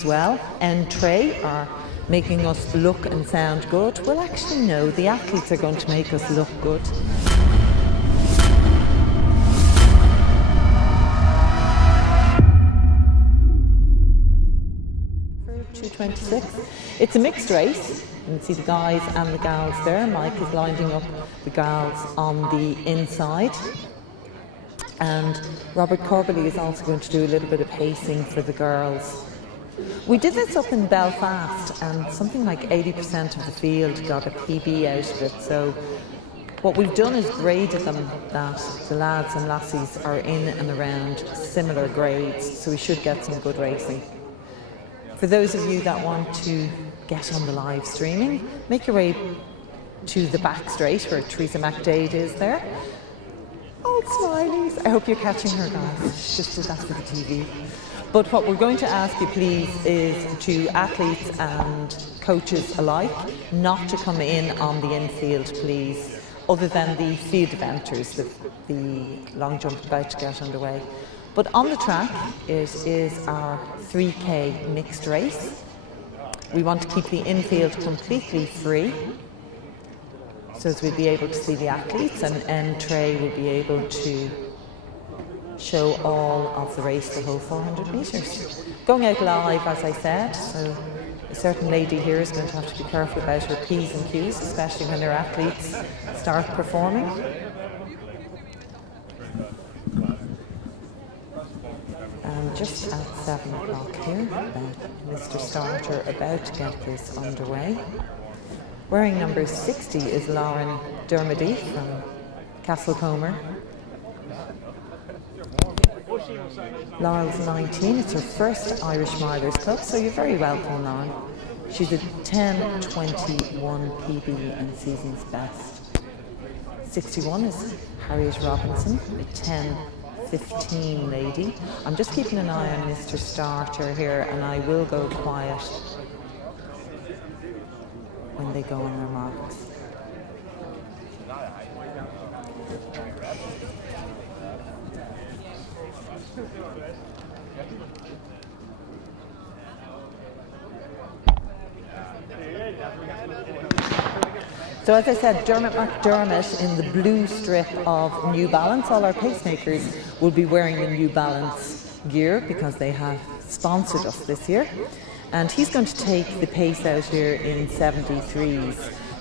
as well. And Trey are making us look and sound good. Well, actually no, the athletes are going to make us look good. For 2:26, it's a mixed race. You can see the guys and the gals there. Mike is lining up the gals on the inside. And Robert Corbally is also going to do a little bit of pacing for the girls. We did this up in Belfast and something like 80% of the field got a PB out of it. So what we've done is graded them that the lads and lassies are in and around similar grades, so we should get some good racing. For those of you that want to get on the live streaming, make your way to the back straight where Teresa McDade is there. Old smileys. I hope you're catching her, guys. She just did that for the TV. But what we're going to ask you, please, is to athletes and coaches alike not to come in on the infield, please, other than the field eventers, the long jump about to get underway. But on the track, it is our 3K mixed race. We want to keep the infield completely free, so as we'll be able to see the athletes, and Trey will be able to show all of the race, the whole 400 metres. Going out live, as I said, so a certain lady here is going to have to be careful about her P's and Q's, especially when their athletes start performing. And just at 7 o'clock here, Mr. Starter about to get this underway. Wearing number 60 is Lauren Dermody from Castlecomer. Laurel's 19, it's her first Irish Milers Club, so you're very welcome, Lauren. She's a 10:21 PB and season's best. 61 is Harriet Robinson, a 10:15 lady. I'm just keeping an eye on Mr. Starter here, and I will go quiet when they go on their marks. So as I said, Dermot McDermott in the blue strip of New Balance. All our pacemakers will be wearing the New Balance gear because they have sponsored us this year. And he's going to take the pace out here in 73s.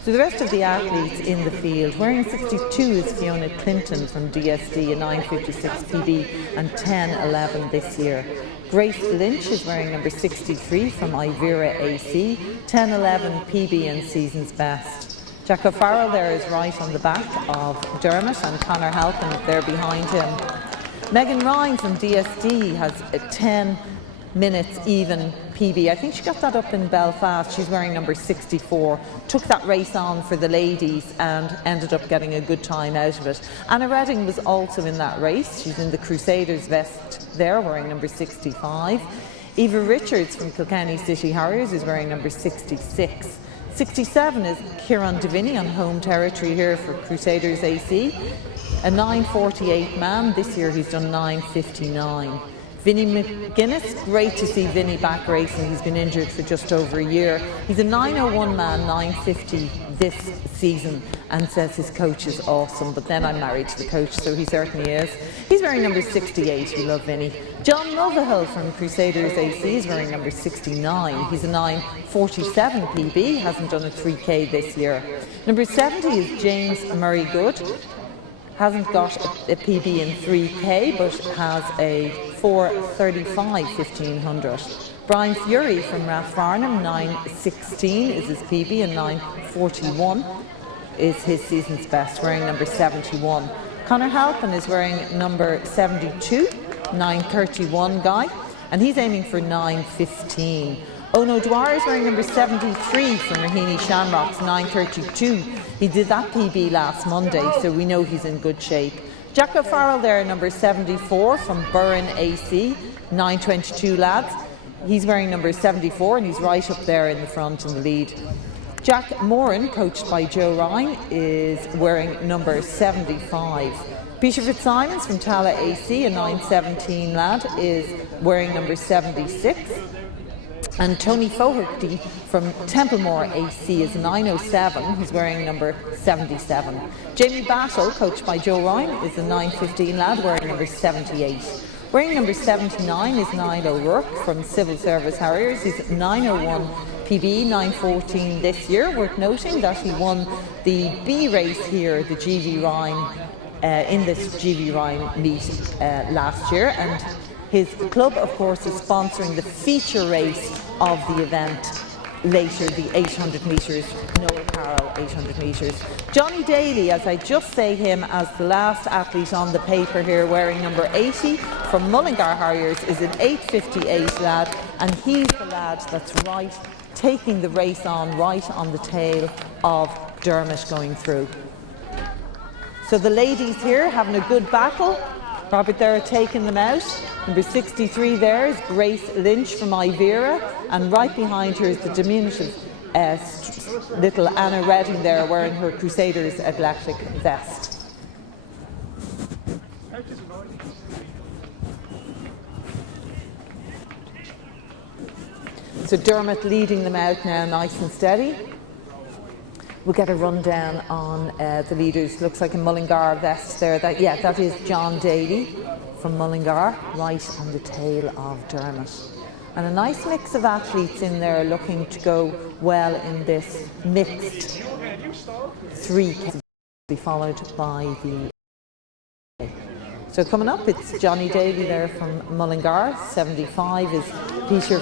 So the rest of the athletes in the field, wearing 62 is Fiona Clinton from DSD, a 9:56 PB and 10:11 this year. Grace Lynch is wearing number 63 from Ivera AC, 10:11 PB and season's best. Jack O'Farrell there is right on the back of Dermot, and Conor Halpin there behind him. Megan Ryan from DSD has a 10 minutes even PB. I think she got that up in Belfast. She's wearing number 64. Took that race on for the ladies and ended up getting a good time out of it. Anna Redding was also in that race. She's in the Crusaders vest there, wearing number 65. Eva Richards from Kilkenny City Harriers is wearing number 66. 67 is Kieran Deviney on home territory here for Crusaders AC. A 9:48 man. This year he's done 9:59. Vinnie McGuinness, great to see Vinnie back racing. He's been injured for just over a year. He's a 9:01 man, 9:50 this season, and says his coach is awesome. But then I'm married to the coach, so he certainly is. He's wearing number 68. We love Vinnie. John Mulvihill from Crusaders AC is wearing number 69. He's a 9:47 PB, hasn't done a 3K this year. Number 70 is James Murray Good. Hasn't got a PB in 3K, but has a 4:35 1500. Brian Fury from Rathfarnham, 9:16 is his PB, and 9:41 is his season's best, wearing number 71. Conor Halpin is wearing number 72, 9:31 guy, and he's aiming for 9:15. Ono Dwyer is wearing number 73 from Raheny Shamrocks, 9:32. He did that PB last Monday, so we know he's in good shape. Jack O'Farrell there, number 74 from Burren AC, 9:22 lads. He's wearing number 74 and he's right up there in the front in the lead. Jack Moran, coached by Joe Ryan, is wearing number 75. Peter Fitzsimons from Tala AC, a 9:17 lad, is wearing number 76. And Tony Fogarty from Templemore AC is 9:07, who's wearing number 77. Jamie Battle, coached by Joe Ryan, is a 9:15 lad wearing number 78. Wearing number 79 is Niall O'Rourke from Civil Service Harriers. He's 9:01 PB, 9:14 this year. Worth noting that he won the B race here, the GV Rhine, in this GV Rhine meet last year. And his club, of course, is sponsoring the feature race of the event later, the 800 metres, Noel Carroll 800 metres. Johnny Daly, as I just say him as the last athlete on the paper here, wearing number 80 from Mullingar Harriers, is an 8:58 lad, and he's the lad that's right, taking the race on right on the tail of Dermot going through. So the ladies here having a good battle. Robert there taking them out. Number 63 there is Grace Lynch from Ivera, and right behind her is the diminutive little Anna Redding there wearing her Crusaders athletic vest. So Dermot leading them out now nice and steady. We'll get a rundown on the leaders. Looks like a Mullingar vest there. That is John Daly from Mullingar, right on the tail of Dermot. And a nice mix of athletes in there looking to go well in this mixed 3K, be followed by the. So coming up, it's Johnny Daly there from Mullingar. 75 is Peter.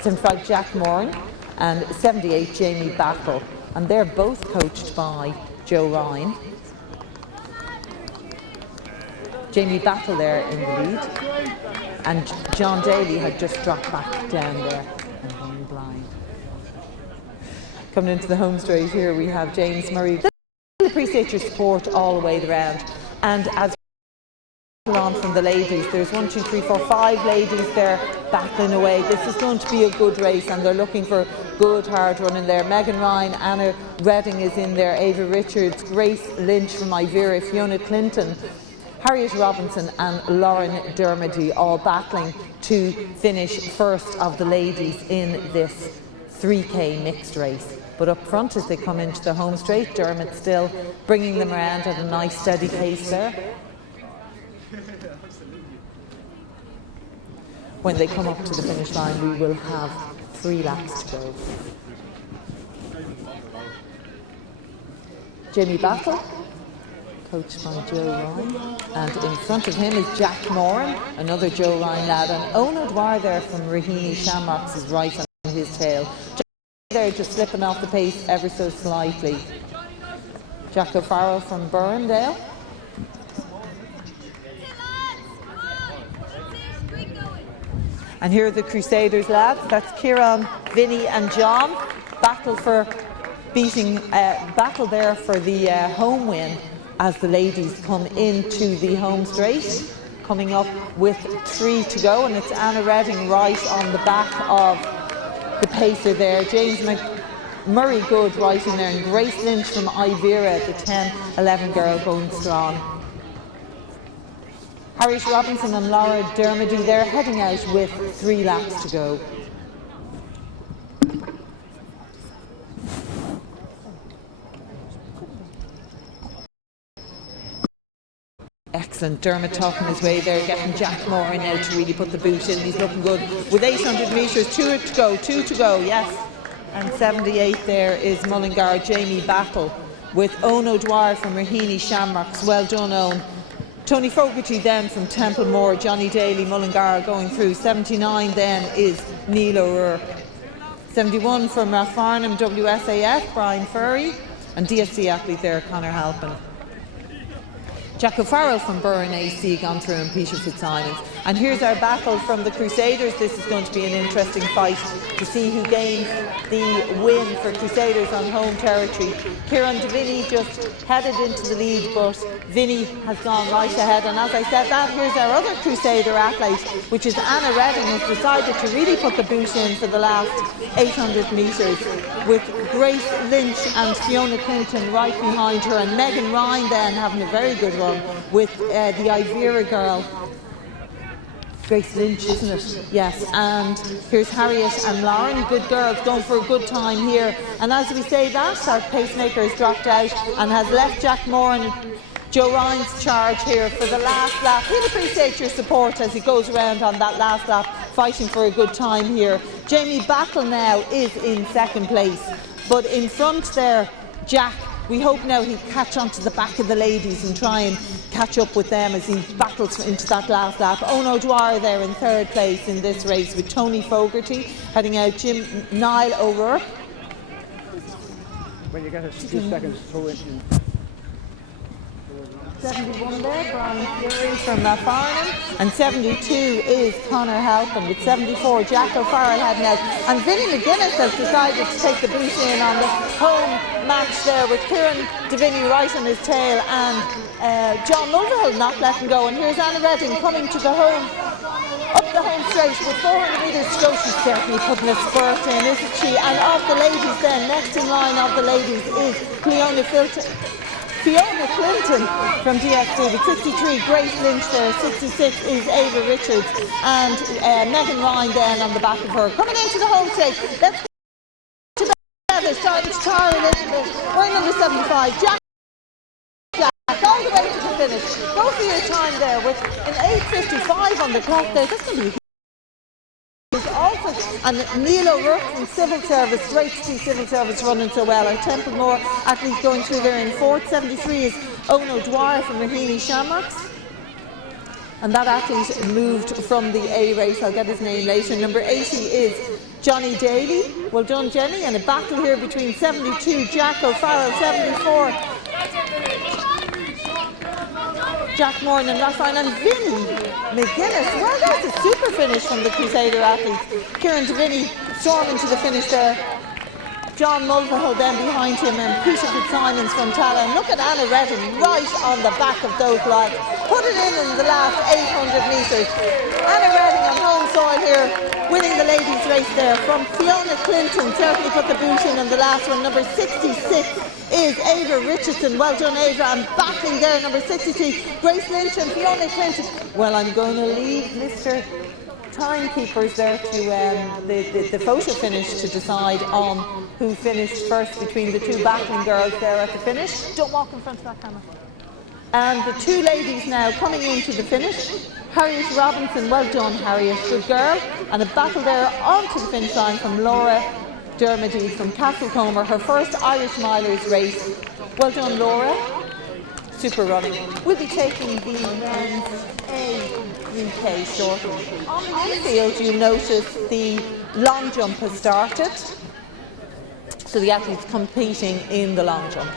75 Jack Moran, and 78 Jamie Battle. And they're both coached by Joe Ryan. Jamie Battle there in the lead, and John Daly had just dropped back down there and gone blind. Coming into the home straight here, we have James Murray. Appreciate your support all the way around. And as on from the ladies, there's 1, 2, 3, 4, 5 ladies there battling away. This is going to be a good race, and they're looking for good hard running there. Megan Ryan, Anna Redding is in there, Ava Richards, Grace Lynch from Ivera, Fiona Clinton, Harriet Robinson and Lauren Dermody all battling to finish first of the ladies in this 3K mixed race. But up front as they come into the home straight, Dermot still bringing them around at a nice steady pace there. When they come up to the finish line, we will have 3 laps to go. Jamie Battle, coached by Joe Ryan, and in front of him is Jack Moran, another Joe Ryan lad, and Owen O'Dwyer there from Raheny Shamrocks is right on his tail. Jack there just slipping off the pace ever so slightly. Jack O'Farrell from Burndale. And here are the Crusaders lads. That's Kieran, Vinny and John. Battle there for the home win as the ladies come into the home straight. Coming up with 3 to go, and it's Anna Redding right on the back of the pacer there. James Murray good right in there, and Grace Lynch from Ivera, the 10-11 girl, going strong. Harriet Robinson and Laura Dermody there heading out with 3 laps to go. Excellent, Dermot talking his way there, getting Jack Moore in now to really put the boot in. He's looking good with 800 metres, 2 to go, yes. And 78 there is Mullingar, Jamie Battle, with Owen O'Dwyer from Raheny Shamrocks. Well done, Owen. Tony Fogarty then from Templemore, Johnny Daly, Mullingar going through. 79 then is Niall O'Rourke. 71 from Rathfarnham WSAF, Brian Furry, and DSC athlete there, Conor Halpin. Jack O'Farrell from Burren AC gone through, and Peter Fitzsimons. And here's our battle from the Crusaders. This is going to be an interesting fight to see who gains the win for Crusaders on home territory. Kieran Vinny just headed into the lead, but Vinny has gone right ahead. And as I said that, here's our other Crusader athlete, which is Anna Redding, who's decided to really put the boot in for the last 800 metres, with Grace Lynch and Fiona Clinton right behind her, and Megan Ryan then having a very good run with the Ivera girl Grace Lynch, isn't it? Yes, and here's Harriet and Lauren, good girls, going for a good time here. And as we say that, our pacemaker has dropped out and has left Jack Moore and Joe Ryan's charge here for the last lap. He'll appreciate your support as he goes around on that last lap, fighting for a good time here. Jamie Battle now is in second place, but in front there, Jack, we hope now he'll catch on to the back of the ladies and try and catch up with them as he battles into that last lap. Ono Dwyer there in third place in this race with Tony Fogarty heading out, Niall O'Rourke. When you get a few seconds to throw it in. 71 there, Brian Fury from Farnham, and 72 is Conor Halpin with 74, Jack O'Farrell heading out. And Vinnie McGuinness has decided to take the boot in on the home match there with Kieran Deviney right on his tail and John Mulvihill not letting go. And here's Anna Redding coming to the home, up the home straight with 400 metres to go. She's certainly putting a spurt in, isn't she? And of the ladies then, next in line of the ladies is Fiona Clinton from DSD with 63, Grace Lynch there, 66 is Ava Richards, and Megan Ryan then on the back of her. Coming into the home straight, let's go together, starting to tire a little bit. We're number 75, Jack, all the way to the finish. Go for your time there with an 8:55 on the clock there. That's going to be also, and Neil O'Rourke from Civil Service, great to see Civil Service running so well. Our Templemore athletes going through there in fourth. 73 is Ono Dwyer from Raheny Shamrocks, and that athlete moved from the A race. I'll get his name later. Number 80 is Johnny Daly. Well done, Jenny. And a battle here between 72 Jack O'Farrell, 74 Jack Moore and Raphael, and Vinnie McGuinness. Well, that's a super finish from the Crusader athletes. Kieran Deviney storming to the finish there. John Mulvihill then behind him, and Peter Fitzsimons from Tala. And look at Anna Redding right on the back of those lads. Put it in the last 800 metres. Anna Redding on home soil here, winning the ladies' race there from Fiona Clinton. Certainly put the boot in on the last one. Number 66 is Ava Richardson. Well done, Ava. And battling there, number 63, Grace Lynch and Fiona Clinton. Well, I'm going to leave Mr. Timekeepers there to the photo finish to decide on who finished first between the two battling girls there at the finish. Don't walk in front of that camera. And the two ladies now coming into the finish. Harriet Robinson, well done Harriet, good girl. And a battle there onto the finish line from Laura Dermody from Castlecomer, her first Irish milers race. Well done Laura, super running. We'll be taking the men's A3K shortly. On the field you notice the long jump has started, so the athletes competing in the long jump.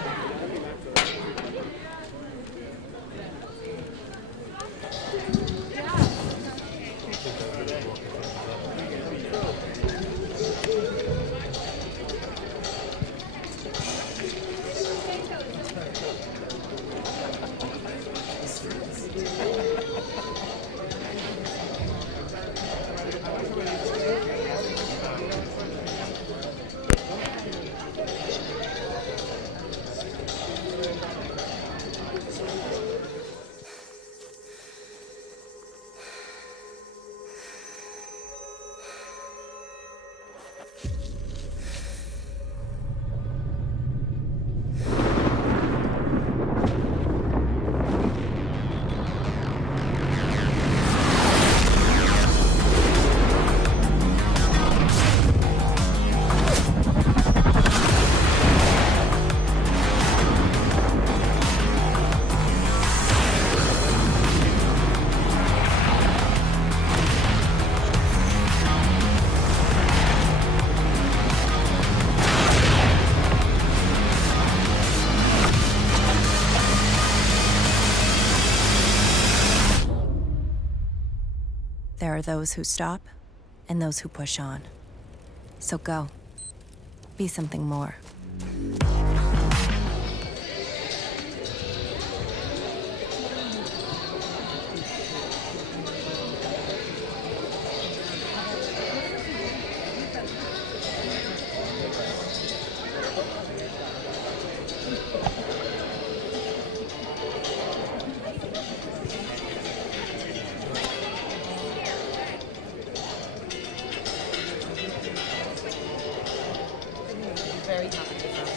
There are those who stop and those who push on. So go. Be something more. very happy with that.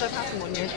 That happened 1 year.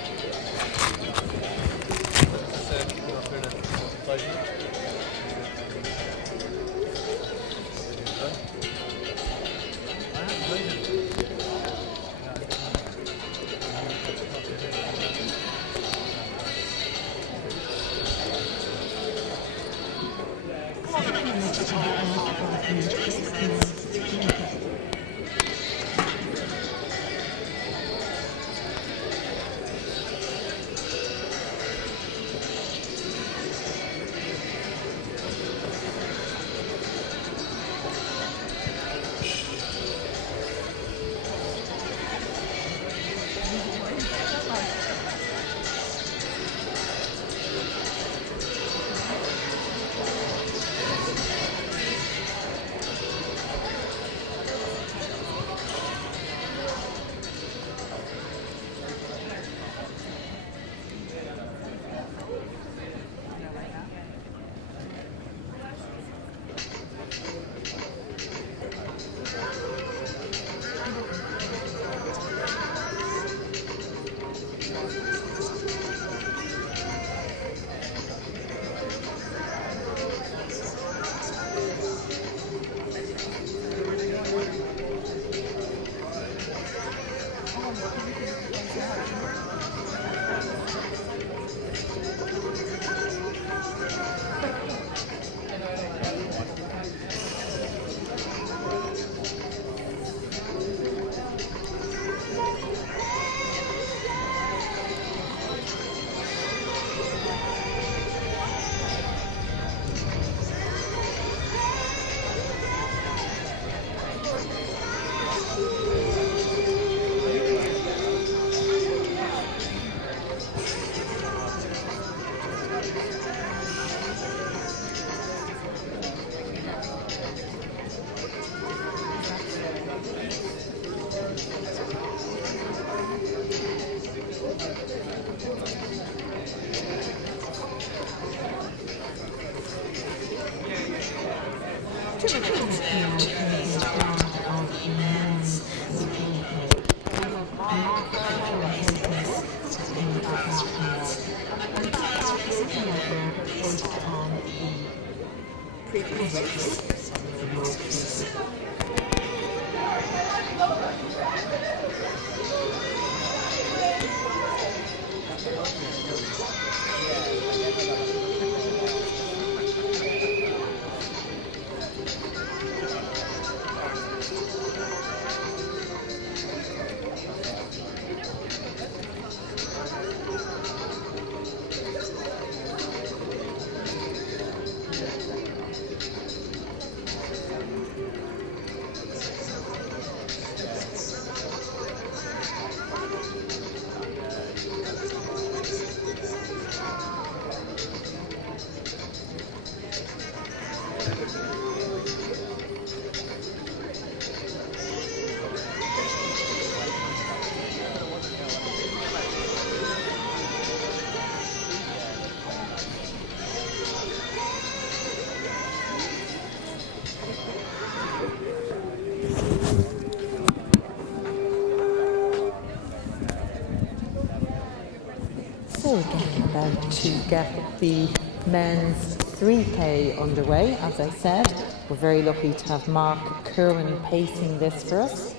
So again, about to get the men's 3K underway. As I said, we're very lucky to have Mark Kerwin pacing this for us.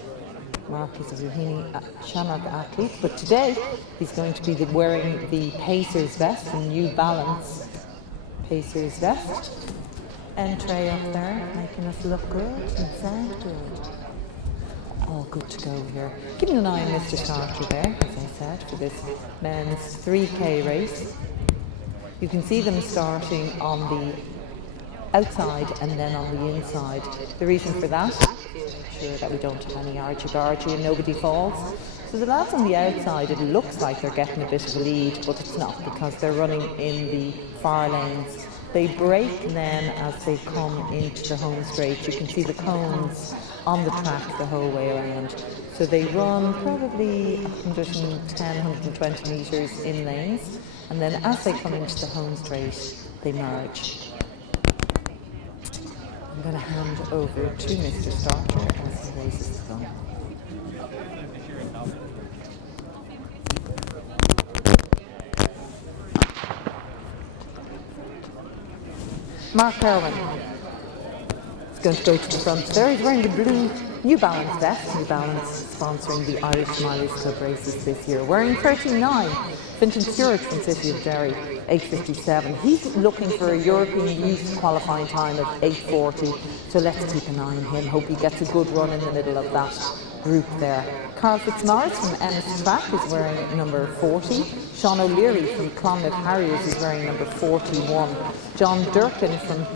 Mark is a Rahini Shamrock athlete, but today he's going to be wearing the Pacers vest, the New Balance Pacers vest. Entree up there, making us look good and sound good. All good to go here. Keeping an eye on Mr. Carter there, as I said, for this men's 3K race. You can see them starting on the outside and then on the inside. The reason for that is to make sure that we don't have any argy-bargy and nobody falls. So the lads on the outside, it looks like they're getting a bit of a lead, but it's not, because they're running in the far lanes. They break then as they come into the home straight. You can see the cones on the track the whole way around. So they run probably 110, 120 metres in lanes, and then as they come into the home straight, they merge. I'm going to hand over to Mr. Starter as he raises his gun. Mark Carroll is going to go to the front there. He's wearing the blue New Balance vest. New Balance sponsoring the Irish Mileage Club races this year. Wearing 39, Fintan Stewart from City of Derry, 8:57. He's looking for a European youth qualifying time of 8:40. So let's keep an eye on him. Hope he gets a good run in the middle of that group there. Carl Fitzmaurice from Ennis Track is wearing number 40. Sean O'Leary from Clonmel Harriers is wearing number 41. John Durkin from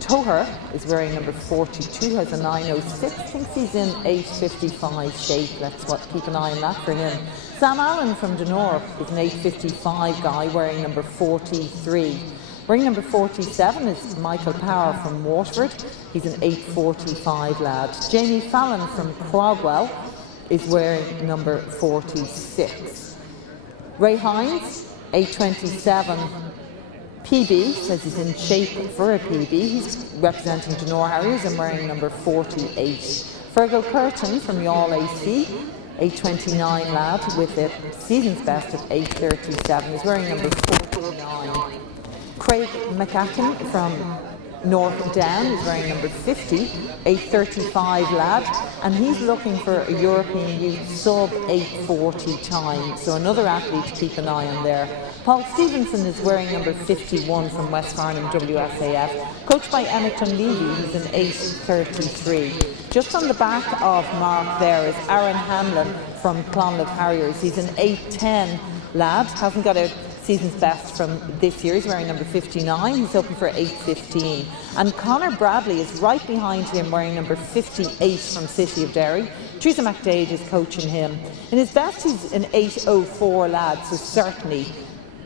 Toher is wearing number 42, has a 9:06, thinks he's in 8:55 shape. Let's keep an eye on that for him. Sam Allen from Dunor is an 8:55 guy wearing number 43. Wearing number 47 is Michael Power from Waterford. He's an 8:45 lad. Jamie Fallon from Crogwell is wearing number 46. Ray Hines, 8:27 PB, says he's in shape for a PB. He's representing Dunor Harriers and wearing number 48. Fergal Curtin from Youghal AC, 8:29 lad with a season's best of 8:37. He's wearing number 49. Craig McAcken from North Down is wearing number 50, 8:35 lad, and he's looking for a European youth sub 8:40 time. So another athlete to keep an eye on there. Paul Stevenson is wearing number 51 from West Farnham WSAF, coached by Emmett Dunleavy. He's an 8:33. Just on the back of Mark there is Aaron Hanlon from Clonmel Harriers. He's an 8:10 lad, hasn't got a season's best from this year. He's wearing number 59. He's hoping for 8:15. And Conor Bradley is right behind him wearing number 58 from City of Derry. Teresa McDade is coaching him. In his best, he's an 8:04 lad, so certainly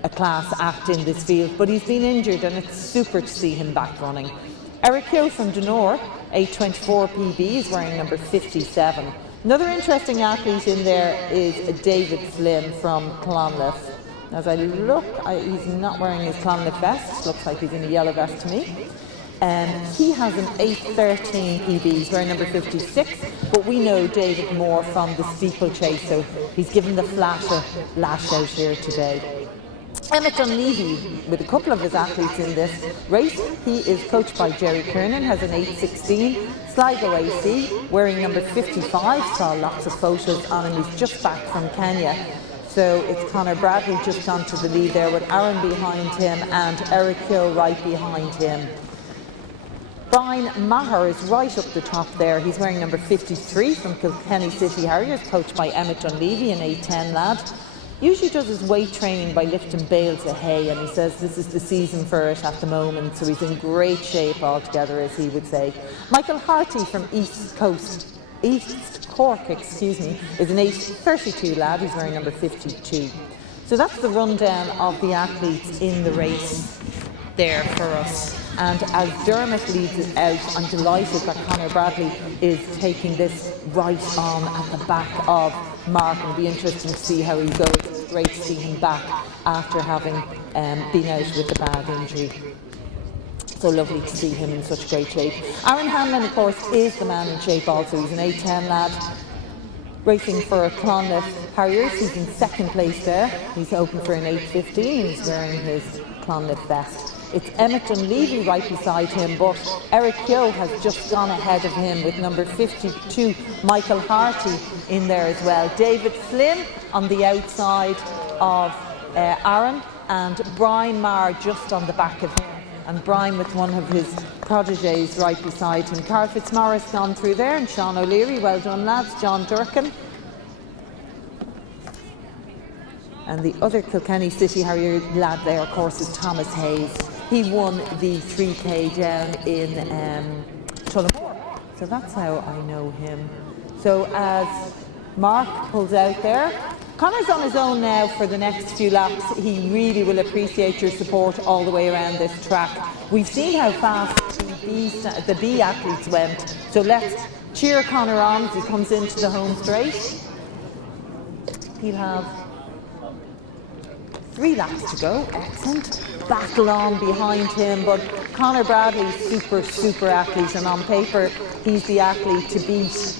a class act in this field, but he's been injured and it's super to see him back running. Eric Hill from Dunor, 8:24 PB, is wearing number 57. Another interesting athlete in there is David Flynn from Clonmel. As I look, he's not wearing his Clonmel vest. Looks like he's in a yellow vest to me. He has an 8:13 PB. He's wearing number 56. But we know David Moore from the steeplechase, so he's given the lash out here today. Emmett Dunleavy, with a couple of his athletes in this race, he is coached by Jerry Kiernan, has an 8:16. Sligo AC, wearing number 55, saw lots of photos on him. He's just back from Kenya. So it's Conor Bradley just onto the lead there with Aaron behind him and Eric Hill right behind him. Brian Maher is right up the top there. He's wearing number 53 from Kilkenny City Harriers, coached by Emmett Dunleavy, an 8:10 lad. Usually does his weight training by lifting bales of hay, and he says this is the season for it at the moment, so he's in great shape altogether, as he would say. Michael Harty from East Cork, is an 8:32 lad. He's wearing number 52. So that's the rundown of the athletes in the race there for us. And as Dermot leads it out, I'm delighted that Conor Bradley is taking this right on at the back of Mark, and it'll be interesting to see how he goes. It's great to see him back after having been out with a bad injury. So lovely to see him in such great shape. Aaron Hanlon, of course, is the man in shape also. He's an 8:10 lad, racing for Clonmel Harriers. He's in second place there. He's hoping for an 8:15. He's wearing his Clonmel vest. It's Emmett Dunleavy right beside him, but Eric Hill has just gone ahead of him with number 52, Michael Harty, in there as well. David Flynn on the outside of Aaron, and Brian Maher just on the back of him. And Brian with one of his protégés right beside him. Carl Fitzmaurice gone through there, and Sean O'Leary, well done lads. John Durkin. And the other Kilkenny City Harrier lad there, of course, is Thomas Hayes. He won the 3K down in Tullamore. So that's how I know him. So as Mark pulls out there, Conor's on his own now for the next few laps. He really will appreciate your support all the way around this track. We've seen how fast the B athletes went. So let's cheer Conor on as he comes into the home straight. He'll have 3 laps to go. Excellent. battle on behind him, but Conor Bradley's super athlete, and on paper he's the athlete to beat,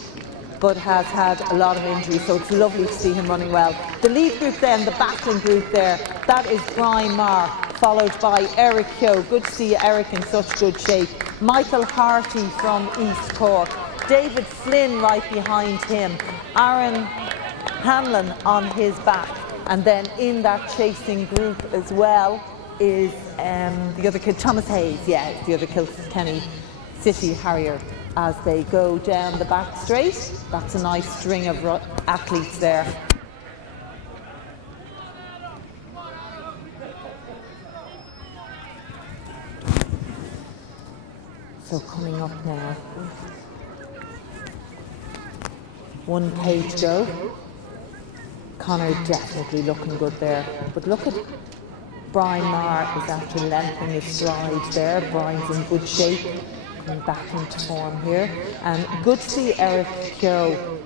but has had a lot of injuries, so it's lovely to see him running well. The lead group then, the battling group there, that is Brian Marr, followed by Eric Keogh. Good to see Eric in such good shape. Michael Harty from East Cork. David Flynn right behind him. Aaron Hanlon on his back. And then in that chasing group as well is the other kid, Thomas Hayes, the other Kilkenny City Harrier, as they go down the back straight. That's a nice string of athletes there. So coming up now, 1K to go. Conor definitely looking good there, but look at Brian Marr is after lengthening his stride there. Brian's in good shape, coming back into form here, and good to see Eric Keogh.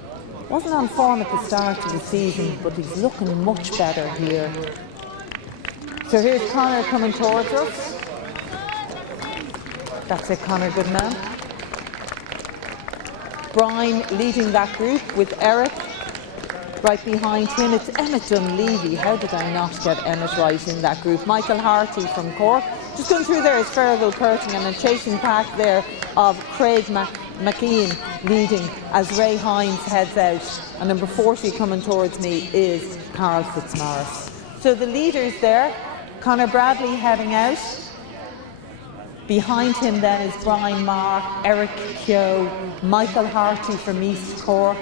Wasn't on form at the start of the season, but he's looking much better here. So here's Conor coming towards us. That's it, Conor, good man. Brian leading that group with Eric right behind him. It's Emmett Dunleavy. How did I not get Emmett right in that group? Michael Harty from Cork. Just going through there is Fergal Curtin, and a chasing pack there of Craig McKean leading as Ray Hines heads out. And number 40 coming towards me is Carroll Fitzmaurice. So the leaders there, Conor Bradley heading out. Behind him then is Brian Marr, Eric Keogh, Michael Harty from East Cork.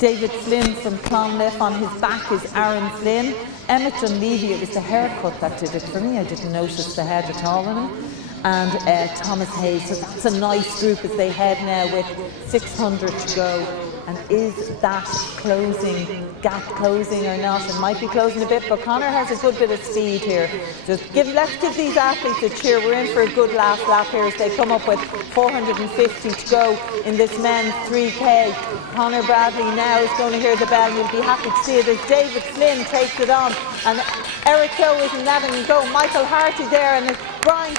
David Flynn from Clonliffe. On his back is Aaron Flynn. Emmett Dunleavy, it was the haircut that did it for me. I didn't notice the head at all in him. And Thomas Hayes. So that's a nice group as they head now with 600 to go. And is that gap closing or not? It might be closing a bit, but Conor has a good bit of speed here. Let's give these athletes a cheer. We're in for a good last lap here as they come up with 450 to go in this men's 3K. Conor Bradley now is going to hear the bell, and we'll be happy to see it as David Flynn takes it on. And Eric Keogh isn't letting him go. Michael Harty there, and Brian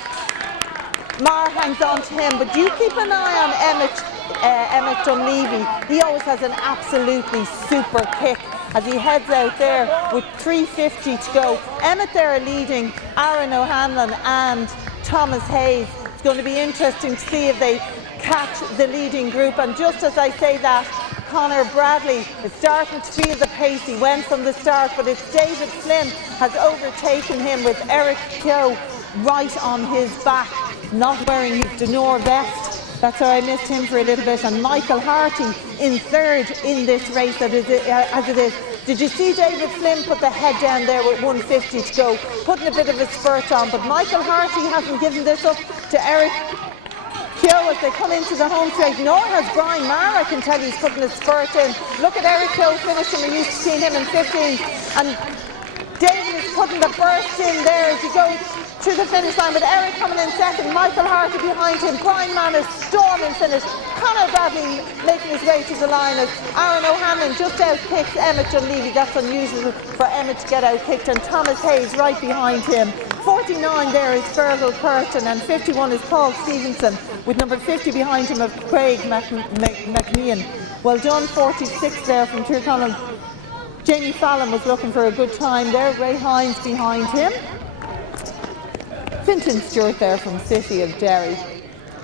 Marr hangs on to him. But do keep an eye on Emmett Dunleavy. He always has an absolutely super kick as he heads out there with 350 to go. Emmett there leading Aaron O'Hanlon and Thomas Hayes. It's going to be interesting to see if they catch the leading group. And just as I say that, Conor Bradley is starting to feel the pace. He went from the start, but it's David Flynn has overtaken him with Eric Keogh right on his back, not wearing his Denor vest. That's how I missed him for a little bit. And Michael Harty in third in this race as it is. Did you see David Flynn put the head down there with 150 to go, putting a bit of a spurt on? But Michael Harty hasn't given this up to Eric Keogh as they come into the home straight, nor has Brian Marr. I can tell he's putting a spurt in. Look at Eric Keogh finishing. We're used to seeing him in 15. And David is putting the burst in there as he goes to the finish line, with Eric coming in second, Michael Harty behind him, Brian Marr storming finish, Conor Bradley making his way to the line as Aaron O'Hanlon just out-kicks Emmett Dunleavy. That's unusual for Emmett to get out-kicked, and Thomas Hayes right behind him. 49 there is Fergal Curtin, and 51 is Paul Stevenson, with number 50 behind him of Craig McMean. Well done, 46 there from Tyrconnell. Jamie Fallon was looking for a good time there, Ray Hines behind him. Fintan Stewart there from City of Derry,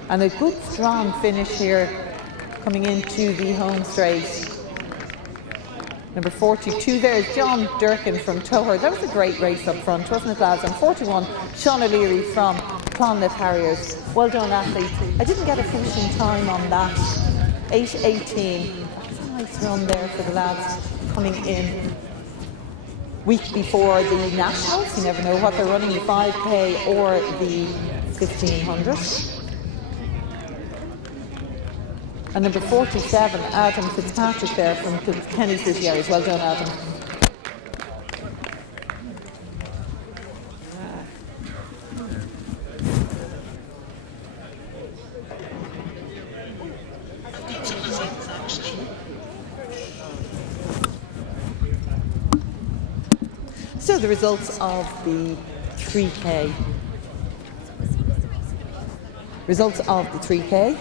and a good strong finish here coming into the home straight. Number 42 there is John Durkin from Toher. That was a great race up front, wasn't it, lads? And 41, Sean O'Leary from Clonliffe Harriers. Well done, athletes. I didn't get a finishing time on that. 8:18. That's a nice run there for the lads coming in. Week before the Nationals, you never know what they're running, the 5K or the 1500. And number 47, Adam Fitzpatrick there from Kenny City Harriers. Well done, Adam. So the results of the 3K. Results of the 3K.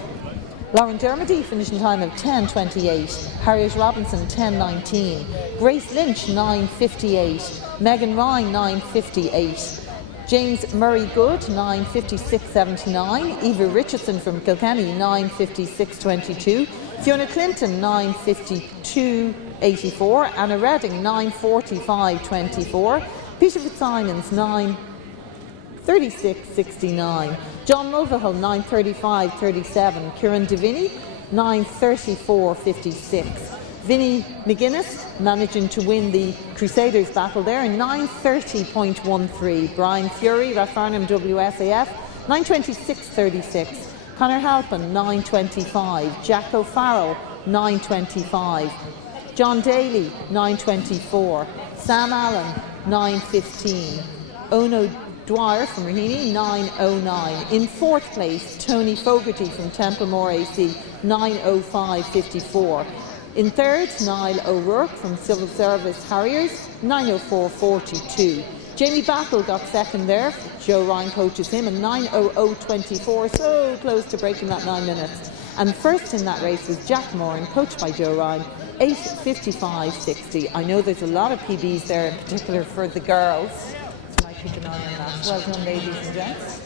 Lauren Dermody finishing time of 10:28. Harriet Robinson 10:19. Grace Lynch 9:58. Megan Ryan 9:58. James Murray Good 9:56.79. Eva Richardson from Kilkenny 9:56.22. Fiona Clinton 9:52.84. Anna Redding 9:45.24. Peter Fitzsimons 9:36.69. John Mulvihill 9:35.37. Kieran Deviney 9:34.56. Vinnie McGuinness managing to win the Crusaders battle there in 9:30.13. Brian Fury, Rathfarnham WSAF 9:26.36. Conor Halpin 9:25. Jack O'Farrell 9:25. John Daly 9:24. Sam Allen 9:15. Ono Dwyer from Raheny 9:09. In fourth place, Tony Fogarty from Templemore AC 9:05.54. In third, Niall O'Rourke from Civil Service Harriers 9:04.42. Jamie Battle got second there. Joe Ryan coaches him in 9:00.24, so close to breaking that 9 minutes. And first in that race was Jack Moran, coached by Joe Ryan, 8:55.60. I know there's a lot of PBs there, in particular for the girls. So I might keep an eye on that. Well done, ladies and gents.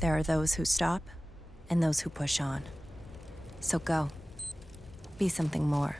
There are those who stop and those who push on. So go. Be something more.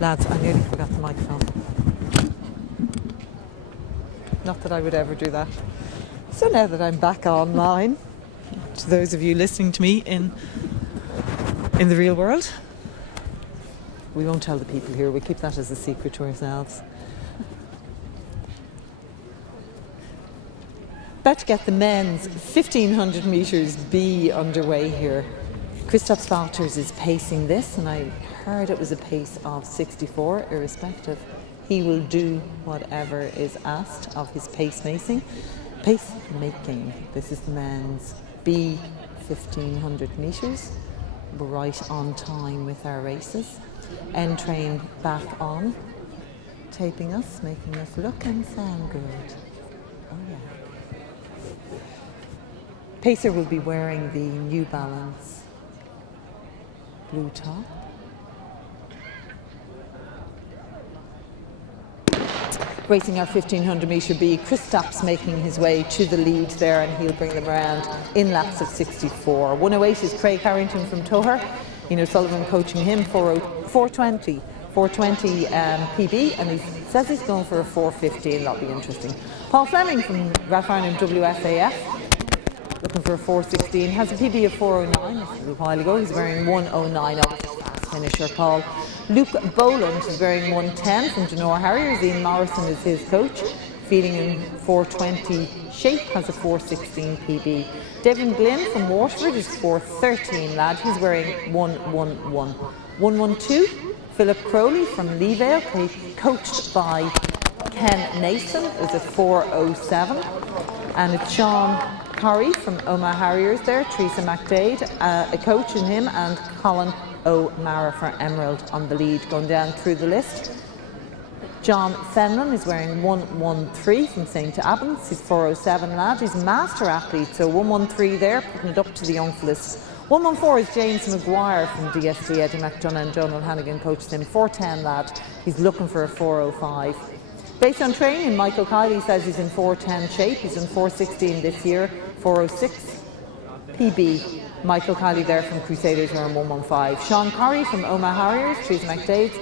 Lads, I nearly forgot the microphone. Not that I would ever do that. So now that I'm back online, to those of you listening to me in the real world, we won't tell the people here, we'll keep that as a secret to ourselves. About to get the men's 1500 metres B underway here. Christoph Walters is pacing this, and I heard it was a pace of 64, irrespective. He will do whatever is asked of his pacemaking. This is the men's B 1500 metres. We're right on time with our races. End train back on, taping us, making us look and sound good. Oh yeah. Pacer will be wearing the New Balance blue top. Racing our 1500 metre B, Christop's making his way to the lead there, and he'll bring them around in laps of 64. 108 is Craig Harrington from Toher. Sullivan coaching him for 420 PB, and he says he's going for a 415. That'll be interesting. Paul Fleming from Rathfarnham WSAF, looking for a 416, has a PB of 409 a little while ago. He's wearing 109, fast finisher, Paul. Luke Boland is wearing 110 from Denora Harriers. Ian Morrison is his coach, feeding in 420 shape, has a 416 PB. Devin Glynn from Waterford is 413 lad, he's wearing 111. 112, Philip Crowley from Leevale, coached by Ken Nason, is a 407. And it's Sean Curry from Omagh Harriers there, Teresa McDade, a coach in him, and Colin O'Mara for Emerald on the lead. Going down through the list, John Fenlon is wearing 113 from St Albans. He's 407 lad. He's a master athlete, so 113 there, putting it up to the young fellas. 114 is James Maguire from DSD. Eddie McDonough and Donald Hannigan coached him. 410 lad. He's looking for a 405. Based on training, Michael Kiley says he's in 410 shape. He's in 416 this year, 406 PB. Michael Kiley there from Crusaders wearing 115. Sean Curry from Omagh Harriers, Teresa McDade's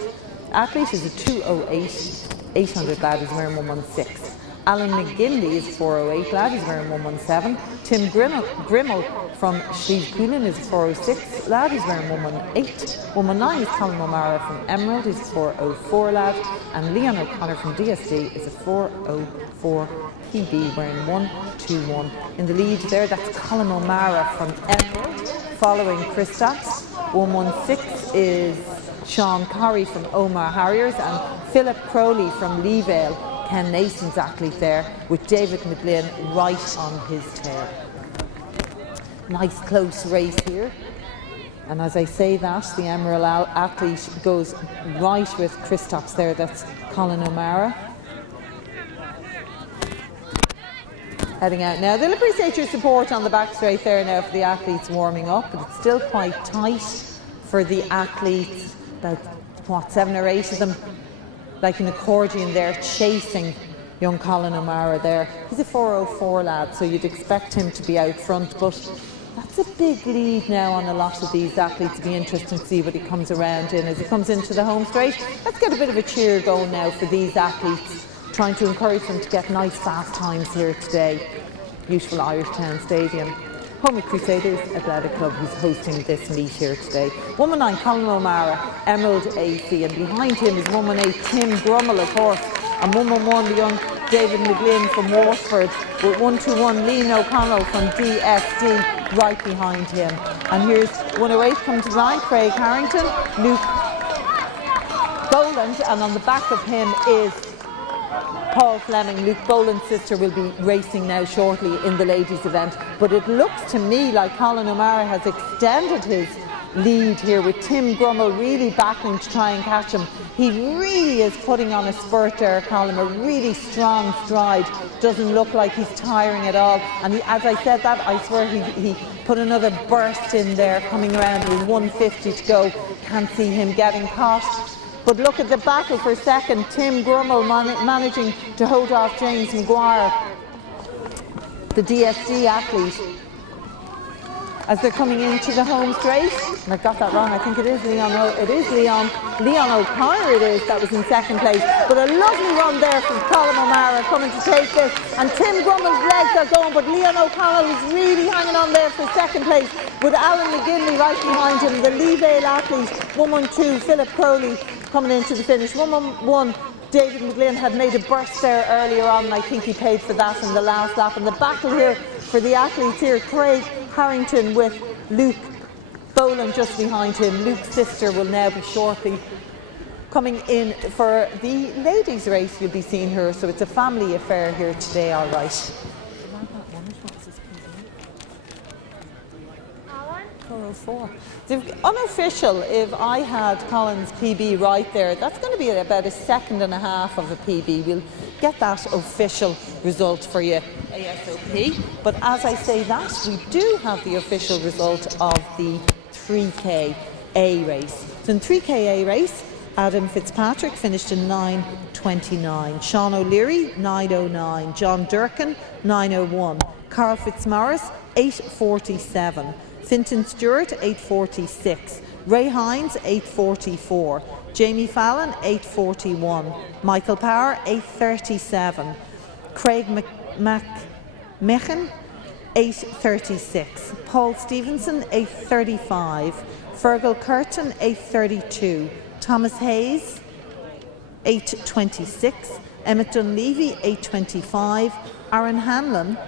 athlete, is a 208 800 lad, he's wearing 116. Alan McGinley is 408 lad, he's wearing 117. Tim Grimmel from Slieve Coonan is 406 lad, he's wearing 118. 119 is Colin O'Mara from Emerald, he's 404 lad. And Leon O'Connor from DSD is a 404 PB, wearing 121. In the lead there, that's Colin O'Mara from Emerald, following Christoph. 116 is Sean Curry from Omagh Harriers, and Philip Crowley from Leevale, Ken Nason's athlete there, with David McGlynn right on his tail. Nice close race here. And as I say that, the Emerald athlete goes right with Christoph's there, that's Colin O'Mara. Heading out now. They'll appreciate your support on the back straight there now for the athletes warming up, but it's still quite tight for the athletes. About 7 or 8 of them, like an accordion there, chasing young Colin O'Mara there. He's a 404 lad, so you'd expect him to be out front, but that's a big lead now on a lot of these athletes. It'll be interesting to see what he comes around in as he comes into the home straight. Let's get a bit of a cheer going now for these athletes, trying to encourage them to get nice fast times here today. Beautiful Irish Town Stadium. Home of Crusaders Athletic Club, who's hosting this meet here today. 119 Colin O'Mara, Emerald AC, and behind him is 118 Tim Grummel, of course, and 111 the young David McGlynn from Waterford, with 121 Liam O'Connell from DSD right behind him. And here's 108 coming to the line, Craig Harrington, Luke Boland, and on the back of him is Paul Fleming. Luke Boland's sister will be racing now shortly in the ladies' event, but it looks to me like Colin O'Mara has extended his lead here with Tim Grummel really battling to try and catch him. He really is putting on a spurt there, Colin, a really strong stride. Doesn't look like he's tiring at all. And as I said that, I swear he put another burst in there coming around with 150 to go. Can't see him getting caught. But look at the battle for second. Tim Grummel managing to hold off James Maguire, the DSD athlete, as they're coming into the home straight. And I got that wrong. I think it is Leon O'Connor it is that was in second place. But a lovely run there from Colin O'Mara coming to take this. And Tim Grummel's legs are going, but Leon O'Connell is really hanging on there for second place with Alan McGinley right behind him. The Lee Vale athlete, 112, Philip Crowley coming into the finish. 111, David McGlynn had made a burst there earlier on, and I think he paid for that in the last lap. And the battle here for the athletes here, Craig Harrington with Luke Boland just behind him. Luke's sister will now be shortly coming in for the ladies' race. You'll be seeing her, so it's a family affair here today, all right. 404. The unofficial, if I had Colin's PB right there, that's going to be about a second and a half of a PB. We'll get that official result for you ASAP. But as I say that, we do have the official result of the 3K A race. So in 3K A race, Adam Fitzpatrick finished in 9:29. Sean O'Leary, 9:09. John Durkin, 9:01. Carl Fitzmaurice, 8:47. Fintan Stewart, 8:46. Ray Hines, 8:44. Jamie Fallon, 8:41. Michael Power, 8:37. Craig McMechen, 8:36. Paul Stevenson, 8:35. Fergal Curtin, 8:32. Thomas Hayes, 8:26. Emmett Dunleavy, 8:25. Aaron Hanlon,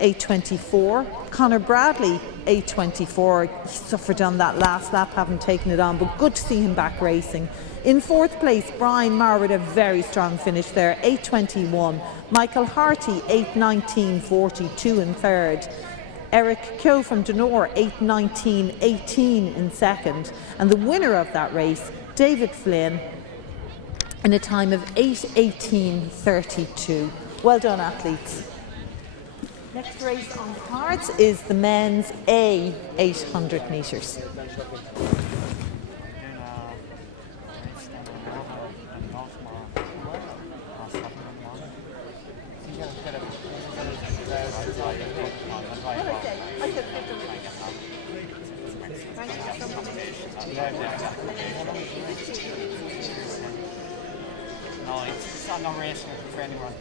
8:24. Conor Bradley, 8:24. He suffered on that last lap, haven't taken it on, but good to see him back racing. In fourth place, Brian Marr with a very strong finish there, 8:21. Michael Harty, 8:19.42 in third. Eric Kyo from Denor, 8:19.18 in second. And the winner of that race, David Flynn, in a time of 8:18.32. Well done, athletes. Next race on the cards is the men's A 800 metres. No, it's not racing for anyone.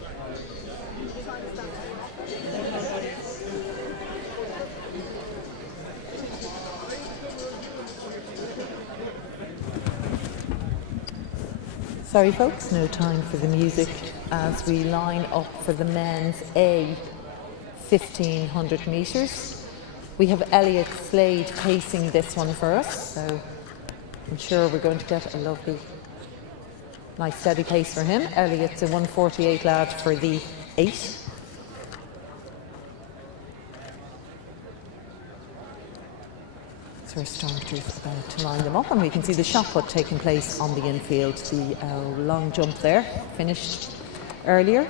Sorry folks, no time for the music as we line up for the men's A 1500 metres. We have Elliot Slade pacing this one for us, so I'm sure we're going to get a lovely, nice steady pace for him. Elliot's a 1:48 lad for the 8. So our starters about to line them up, and we can see the shot put taking place on the infield. The long jump there finished earlier.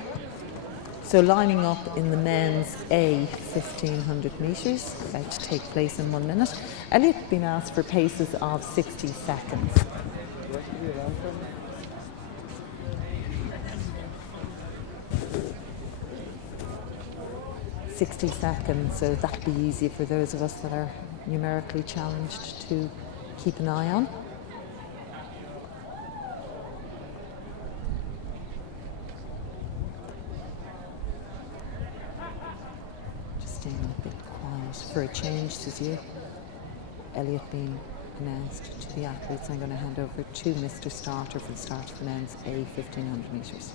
So lining up in the men's A 1500 metres, about to take place in 1 minute. Elliot been asked for paces of 60 seconds. 60 seconds, so that'd be easy for those of us that are numerically challenged to keep an eye on. Just staying a bit quiet for a change, says you. Elliot being announced to the athletes. I'm going to hand over to Mr. Starter for the start of the men's A 1500 metres.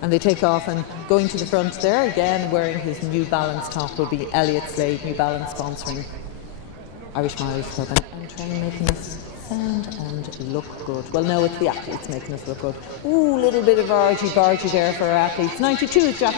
And they take off, and going to the front there again, wearing his New Balance top, will be Elliot Slade, New Balance sponsoring Irish Miles Club and train making us sound and look good. Well, no, it's the athletes making us look good. Ooh, little bit of argy-bargy there for our athletes. 92 is Jack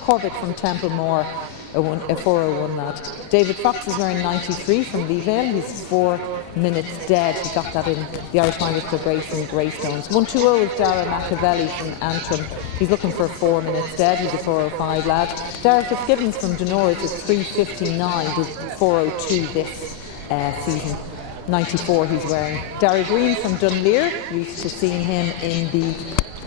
Corbett from Templemore, a 401 lad. David Fox is wearing 93 from Leevale. He's 4 minutes dead. He got that in the Irish Miners Club race in Greystones. 120 is Dara Machiavelli from Antrim. He's looking for 4 minutes dead. He's a 405 lad. Dara Fitzgibbons from Dunor is 359. He's 402 this season. 94 he's wearing. Darry Green from Dunleer, used to seeing him in the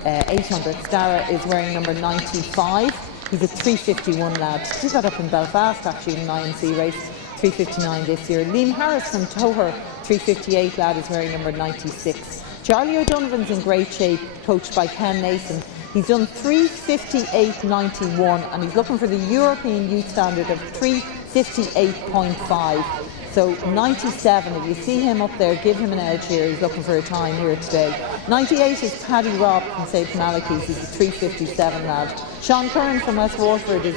800s. Dara is wearing number 95. He's a 351 lad. He got up in Belfast actually in an IMC race. 359 this year. Liam Harris from Toher, 358 lad, is wearing number 96. Charlie O'Donovan's in great shape, coached by Ken Nason. He's done 358.91 and he's looking for the European youth standard of 358.5. So 97, if you see him up there, give him an edge here. He's looking for a time here today. 98 is Paddy Robb from St Malachy's. He's a 357 lad. Sean Curran from West Waterford is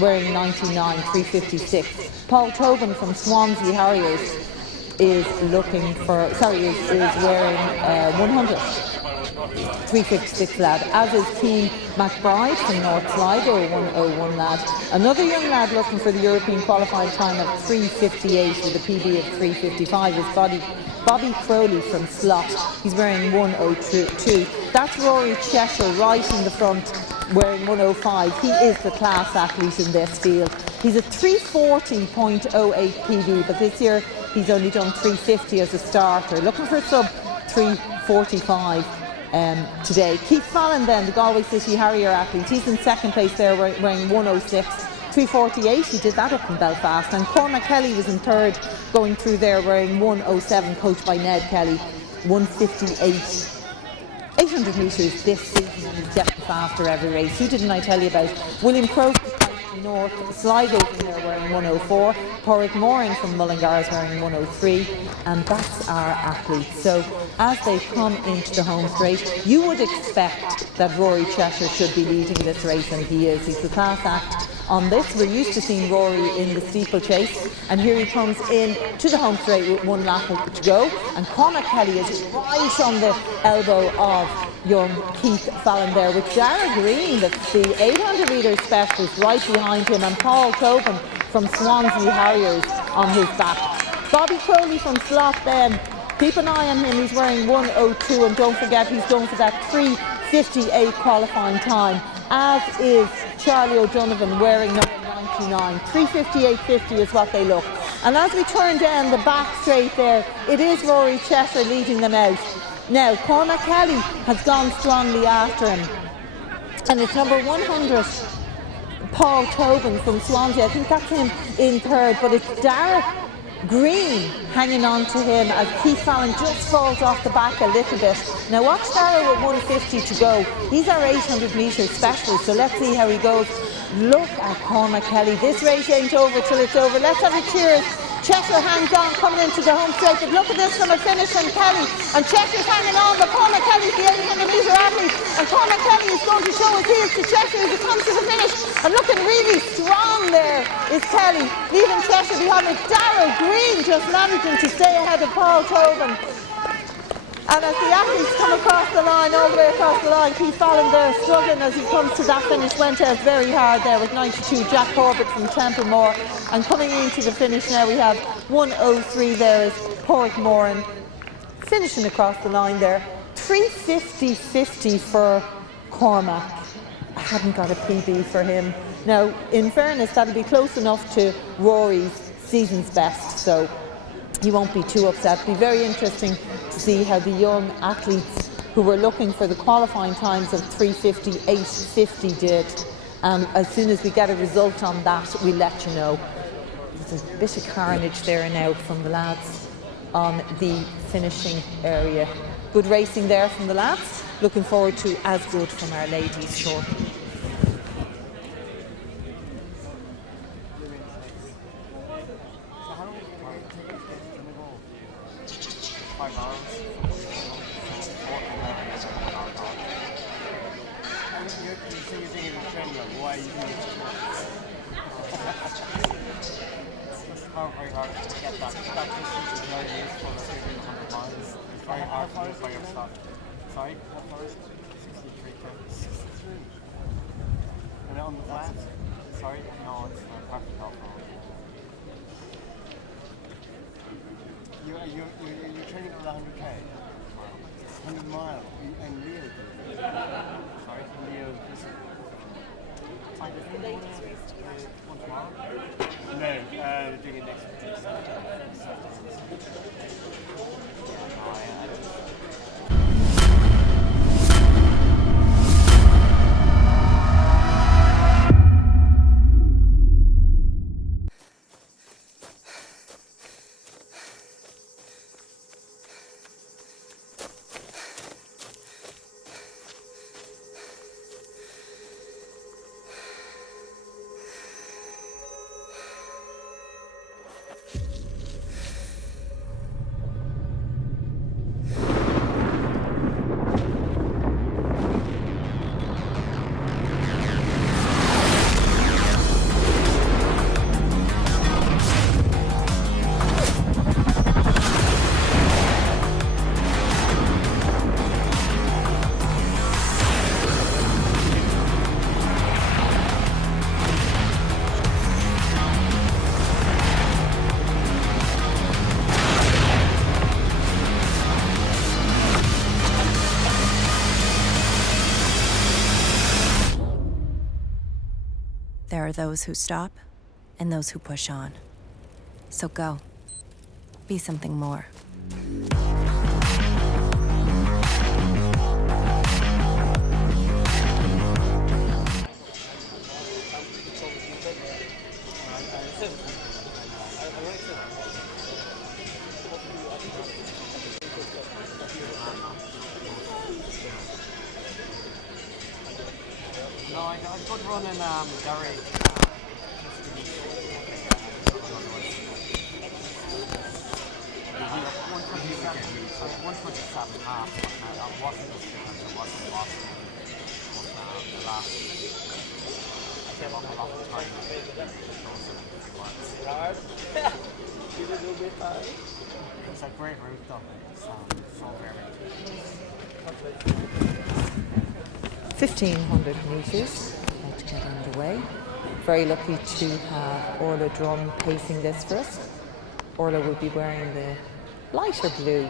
wearing 99, 356. Paul Tobin from Swansea Harriers is wearing 100. 356 lad, as is Keane McBride from North Sligo, 101 lad. Another young lad looking for the European qualifying time of 358 with a PB of 355 is Bobby Crowley from Slot. He's wearing 102. That's Rory Cheshire right in the front, wearing 105. He is the class athlete in this field. He's a 340.08 PB, but this year he's only done 350 as a starter. Looking for a sub 345. Today. Keith Fallon then, the Galway City Harrier athlete, he's in second place there wearing 106, 348, he did that up in Belfast, and Cormac Kelly was in third going through there wearing 107, coached by Ned Kelly, 158. 800 metres this season and he's getting faster every race. Who didn't I tell you about? William Croke from North Sligo in there wearing 104, Porrick Moran from Mullingar is wearing 103, and that's our athletes. So as they come into the home straight, you would expect that Rory Cheshire should be leading this race, and he is. He's the class act on this. We're used to seeing Rory in the steeplechase, and here he comes in to the home straight with 1 lap to go, and Cormac Kelly is right on the elbow of young Keith Fallon there, with Dara Green, the 800 metre specialist, right behind him, and Paul Tobin from Swansea Harriers on his back. Bobby Crowley from Slot then, keep an eye on him, he's wearing 102, and don't forget he's going for that 358 qualifying time, as is Charlie O'Donovan wearing number 99. 358.50 is what they look. And as we turn down the back straight there, it is Rory Cheshire leading them out. Now, Cormac Kelly has gone strongly after him, and it's number 100, Paul Tobin from Swansea. I think that's him in third, but it's Dara Green hanging on to him as Keith Fallon just falls off the back a little bit. Now watch Dara with 150 to go. He's our 800 metre specialist, so let's see how he goes. Look at Cormac Kelly. This race ain't over till it's over. Let's have a cheers. Cheshire hangs on, coming into the home straight, but look at this from a finish from Kelly, and Cheshire's hanging on, but Cormac Kelly's the 800 metre athlete, and Cormac Kelly is going to show his heels to Cheshire as he comes to the finish, and looking really strong there is Kelly, leaving Cheshire behind with Dara Green just managing to stay ahead of Paul Tobin. And as the athletes come across the line, all the way across the line, Keith Fallon there struggling as he comes to that finish, went out very hard there with 92, Jack Corbett from Templemore. And coming into the finish now, we have 103 there is Porrick Moran, finishing across the line there. 350.50 for Cormac. I hadn't got a PB for him. Now, in fairness, that'll be close enough to Rory's season's best, so he won't be too upset. It'll be very interesting to see how the young athletes who were looking for the qualifying times of 358.50 did. As soon as we get a result on that, we'll let you know. There's a bit of carnage there now from the lads on the finishing area. Good racing there from the lads. Looking forward to as good from our ladies shortly. Not very hard to get that. That distance is very useful if you're doing 100 miles. It's very hard to do by yourself. Sorry? What far is it? 63 kilometers. 63. And on the flat? Sorry? No, it's not perfect off-road. You're training for the 100k? 100 miles. And Leo. Sorry? Leo. The latest race to one tomorrow? No, doing it next week. There are those who stop and those who push on. So go. Be something more. No, I could run in Derry. One 27 half. I wasn't as good as I was in Boston. But the last, I gave up a lot of time. It's a great route though. It's so very. 1,500 metres, about to get underway. Very lucky to have Orla Drum pacing this for us. Orla will be wearing the lighter blue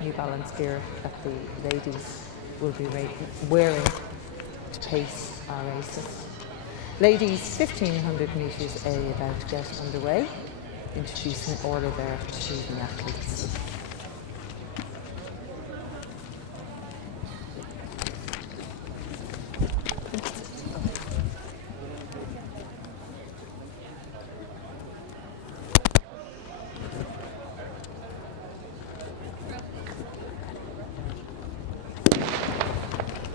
New Balance gear that the ladies will be wearing to pace our races. Ladies, 1,500 metres A about to get underway. Introducing Orla there to the athletes.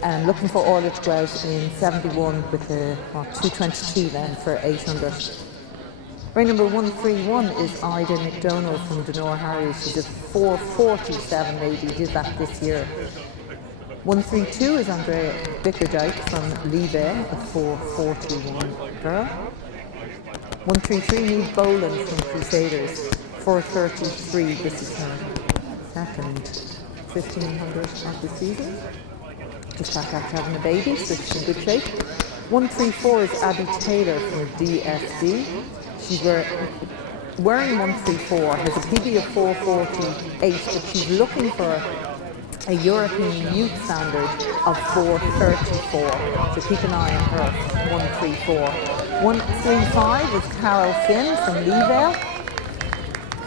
And looking for Orla to go out in 71 with a 2:22 then for 800. Ring number 131 is Ida McDonald from Denore Harriers. She's a 4:47 lady, did that this year. 132 is Andrea Bickerdike from Liebe, a 4:41 girl. 133 Neve Boland from Crusaders, 4:33. This is her second 1,500 of the season. Just back after having a baby, so she's in good shape. 134 is Abby Taylor from DSD. She's wearing 134, has a PB of 4:48, but she's looking for a European youth standard of 4:34. So keep an eye on her, 134. 135 is Carroll Finn from Leevale,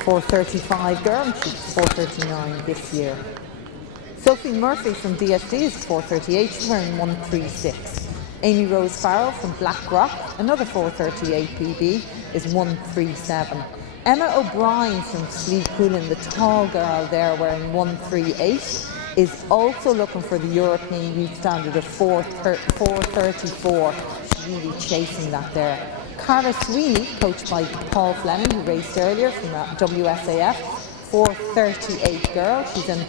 4:35 girl, and she's 4:39 this year. Sophie Murphy from DSD is 4:38, she's wearing 136. Amy Rose Farrell from Blackrock, another 4:38 PB, is 137. Emma O'Brien from Slieve Coolin, the tall girl there wearing 138, is also looking for the European youth standard of 4:34. She's really chasing that there. Cara Sweeney, coached by Paul Fleming, who raced earlier from WSAF, 4:38 girl. She's in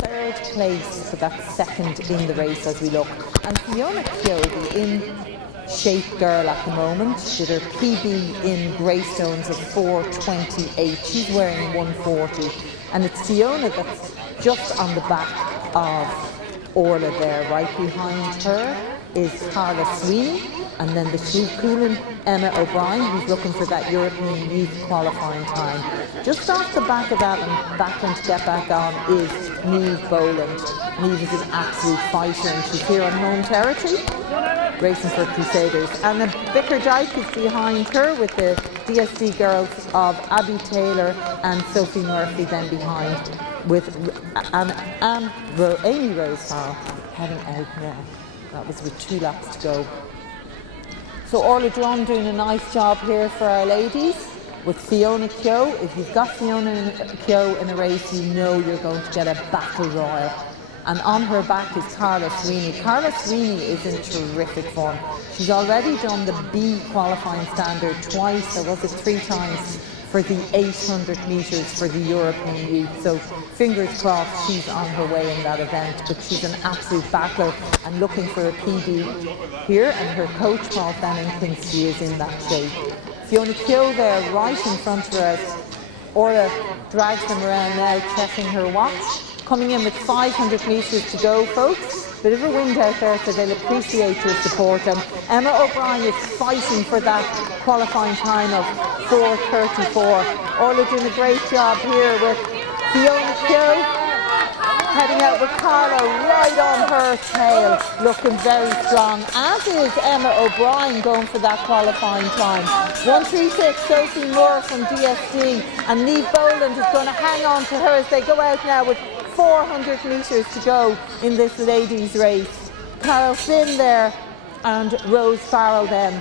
third place, so that's second in the race as we look. And Fiona Kyobe in shape girl at the moment, with her PB in Greystones of 4:28. She's wearing 1:40, and it's Fiona that's just on the back of Orla there. Right behind her is Carla Sweeney, and then the Coolin Emma O'Brien, who's looking for that European Youth qualifying time. Just off the back of that and battling to get back on is Niamh Boland. Niamh is an absolute fighter, and she's here on home territory, racing for Crusaders. And the Vicar Dyke is behind her with the DSD girls of Abby Taylor and Sophie Murphy then behind, with Amy Rose Farrell heading out now. That was with 2 laps to go. So Orla Drum doing a nice job here for our ladies with Fiona Keogh. If you've got Fiona Keogh in a race, you know you're going to get a battle royal. And on her back is Carla Sweeney. Carla Sweeney is in terrific form. She's already done the B qualifying standard twice, or was it 3 times, for the 800 metres for the European Youth. So fingers crossed she's on her way in that event, but she's an absolute battler and looking for a PB here, and her coach Paul Fennan thinks she is in that shape. Fiona Keogh there right in front of her as Orla drags them around now, checking her watch. Coming in with 500 metres to go, folks. Bit of a wind out there, so they'll appreciate your support. And Emma O'Brien is fighting for that qualifying time of 4:34. Orla doing a great job here with Fiona Keogh, heading out with Carlo right on her tail, looking very strong, as is Emma O'Brien going for that qualifying time. 1:36, Sophie Moore from DSD, and Niamh Boland is going to hang on to her as they go out now with 400 metres to go in this ladies' race. Carol Flynn there and Rose Farrell then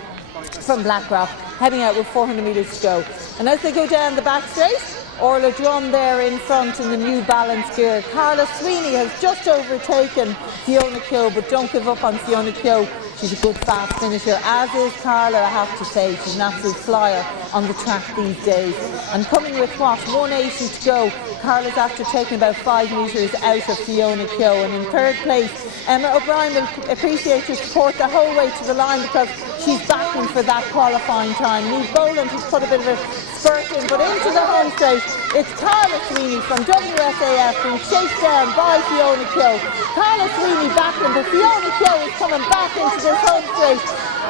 from Blackrock heading out with 400 metres to go. And as they go down the back straight, Orla Drum there in front in the New Balance gear. Carla Sweeney has just overtaken Fiona Keogh, but don't give up on Fiona Keogh. She's a good fast finisher, as is Carla, I have to say. She's an absolute flyer on the track these days. And coming with what, 180 to go, Carla's after taking about 5 metres out of Fiona Keogh. And in third place, Emma O'Brien will appreciate your support the whole way to the line, because she's battling for that qualifying time. Niamh Boland has put a bit of a spurt in, but into the home straight, it's Carla Sweeney from WSAF being chased down by Fiona Keogh. Carla Sweeney battling, but Fiona Keogh is coming back into this home straight.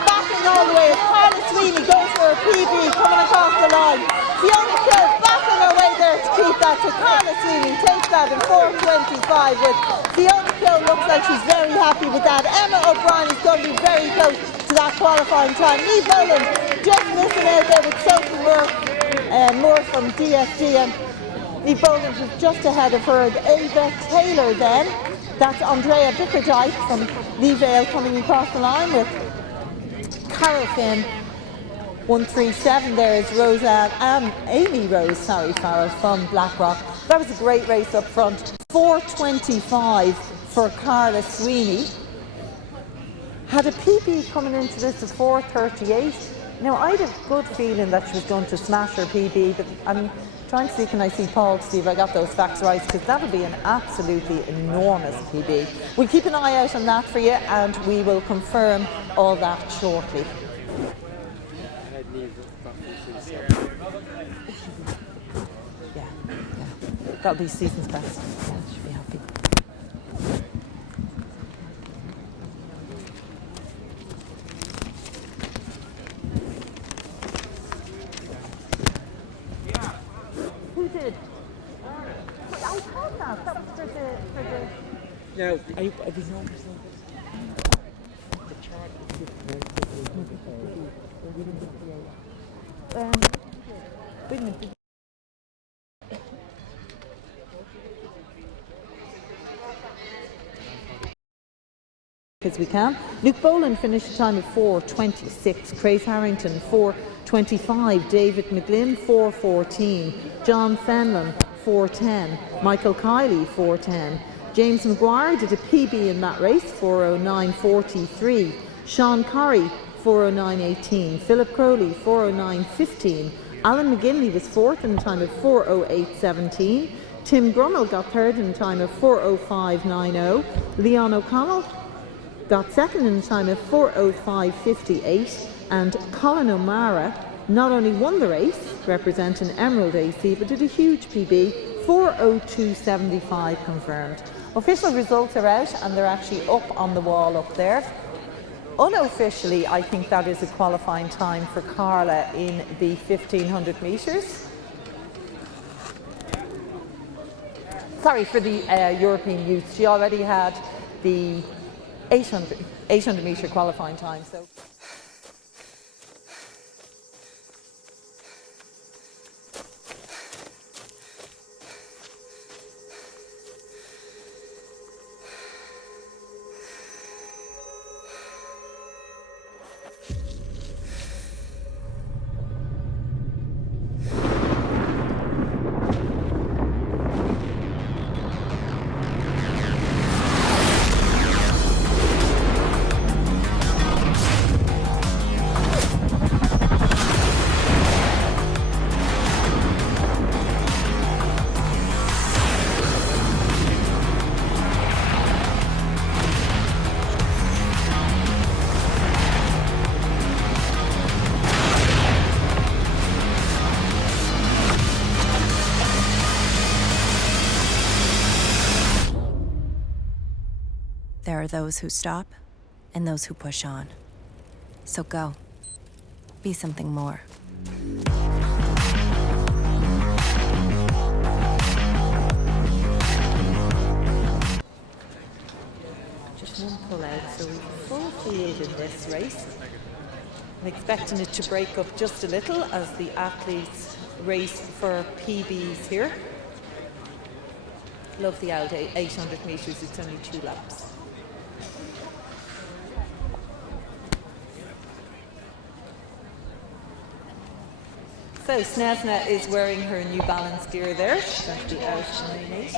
Backing all the way as Carla Sweeney goes for a PB coming across the line. Fiona Keogh backing her way there to keep that, so Carla Sweeney takes that in 4:25 with Fiona Keogh. Looks like she's very happy with that. Emma O'Brien is going to be very close to that qualifying time. Niamh Boland just missing out there with Sophie Moore from DSD, and Niamh Boland is just ahead of her. Ava Taylor then, that's Andrea Bickerdike from Lee Vale coming across the line with Carol Finn. 137 there is Amy Rose Farrell from Blackrock. That was a great race up front. 4:25 for Carla Sweeney. Had a PB coming into this of 4:38. Now, I had a good feeling that she was going to smash her PB, but I'm trying to see, can I see Paul to see if I got those facts right, because that would be an absolutely enormous PB. We'll keep an eye out on that for you, and we will confirm all that shortly. Yeah. That'll be season's best. Yeah, she'll be happy. Who did? Wait, I thought that was for the. No, I was not. Wait a minute. As we can. Luke Boland finished a time of 4:26. Craig Harrington 4:25. David McGlynn 4:14. John Fenlon 4:10. Michael Kiley 4:10. James Maguire did a PB in that race 4:09.43. Sean Corrie 4:09.18. Philip Crowley 4:09.15. Alan McGinley was fourth in a time of 4:08.17. Tim Grummel got third in a time of 4:05.90. Leon O'Connell got second in a time of 4:05.58, and Colin O'Mara not only won the race, representing Emerald AC, but did a huge PB, 4:02.75 confirmed. Official results are out and they're actually up on the wall up there. Unofficially, I think that is a qualifying time for Carla in the 1500 metres. Sorry, for the European youth. She already had the 800 metre qualifying time. So. There are those who stop and those who push on. So go. Be something more. Just one pull out, so we've full field in this race. I'm expecting it to break up just a little as the athletes race for PBs here. Love the out 800 metres, it's only 2 laps. So Snezna is wearing her New Balance gear there. She's going to be out in lane 8.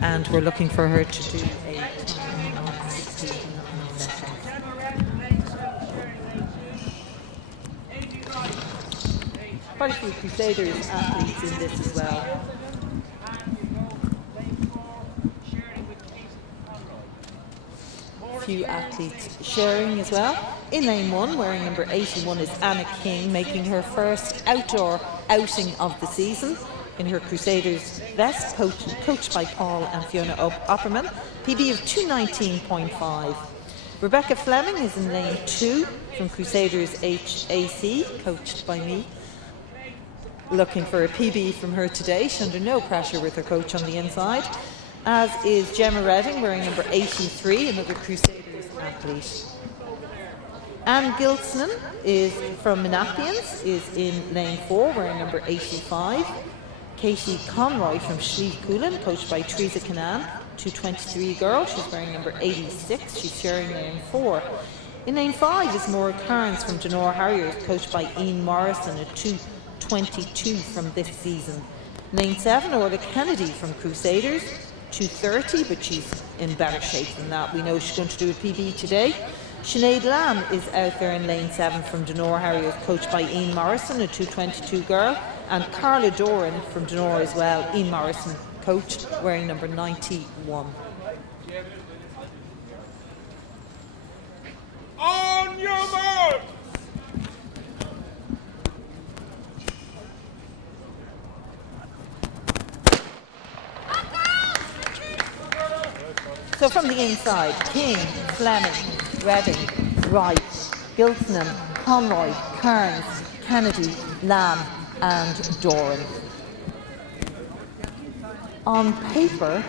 And we're looking for her to do a time of 16 seconds. Quite a few Crusaders athletes in this as well. Few athletes sharing as well. In lane 1, wearing number 81 is Anna King, making her first outdoor outing of the season in her Crusaders vest, coached by Paul and Fiona Opperman. PB of 2:19.5. Rebecca Fleming is in lane 2 from Crusaders HAC, coached by me. Looking for a PB from her today. She's under no pressure with her coach on the inside. As is Gemma Redding, wearing number 83, another Crusaders athlete. Anne Gilsnan is from Minapians, is in lane 4, wearing number 85. Katie Conroy from Slieve Coolan, coached by Teresa Canan, 223 girl. She's wearing number 86. She's sharing lane 4. In lane 5 is Maura Carnes from Denora Harriers, coached by Ian Morrison, a 222 from this season. Lane 7, Orla Kennedy from Crusaders, 230, but she's in better shape than that. We know she's going to do a PB today. Sinead Lamb is out there in lane 7 from Denora Harriers, coached by Ian Morrison, a 222 girl, and Carla Doran from Denora as well, Ian Morrison coach, wearing number 91. On your mark! So from the inside, King, Fleming, Redding, Wright, Gilsnan, Conroy, Kearns, Kennedy, Lamb and Doran. On paper,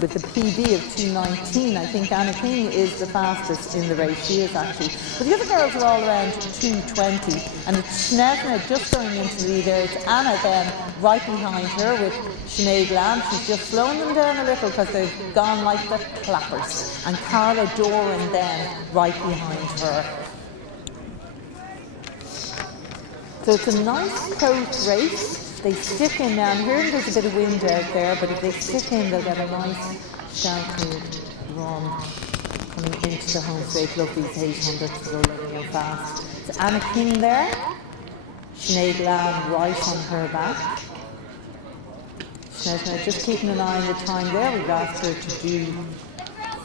with the PB of 2:19, I think Anna King is the fastest in the race. She is actually. But the other girls are all around 2:20, and it's Snezna just going into the lead there. It's Anna then right behind her with Sinead Lamb. She's just slowing them down a little because they've gone like the clappers. And Carla Doran then right behind her. So it's a nice close race. They stick in now. I'm hearing there's a bit of wind out there, but if they stick in, they'll get a nice sheltered run coming into the home straight. Love these 800s, they're running fast. It's Anna King there. Sinead Lamb right on her back. Snezna just keeping an eye on the time there. We've asked her to do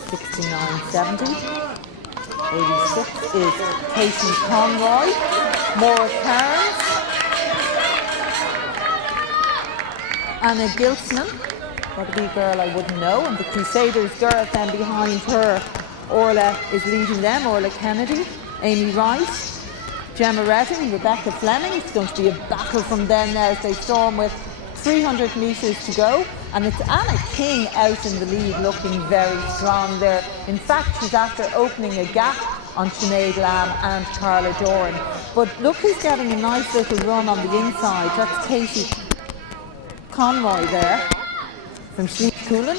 69.70. 86 is Casey Conroy. Maura Cairns. Anna Gilsman. That'll be a girl I wouldn't know. And the Crusaders girls then behind her. Orla is leading them. Orla Kennedy. Amy Wright. Gemma Redding. Rebecca Fleming. It's going to be a battle from them now as they storm with 300 metres to go. And it's Anna King out in the lead, looking very strong there. In fact, she's after opening a gap on Sinead Lamb and Carla Doran. But look who's getting a nice little run on the inside. That's Katie Conroy there from Slieve Coolan.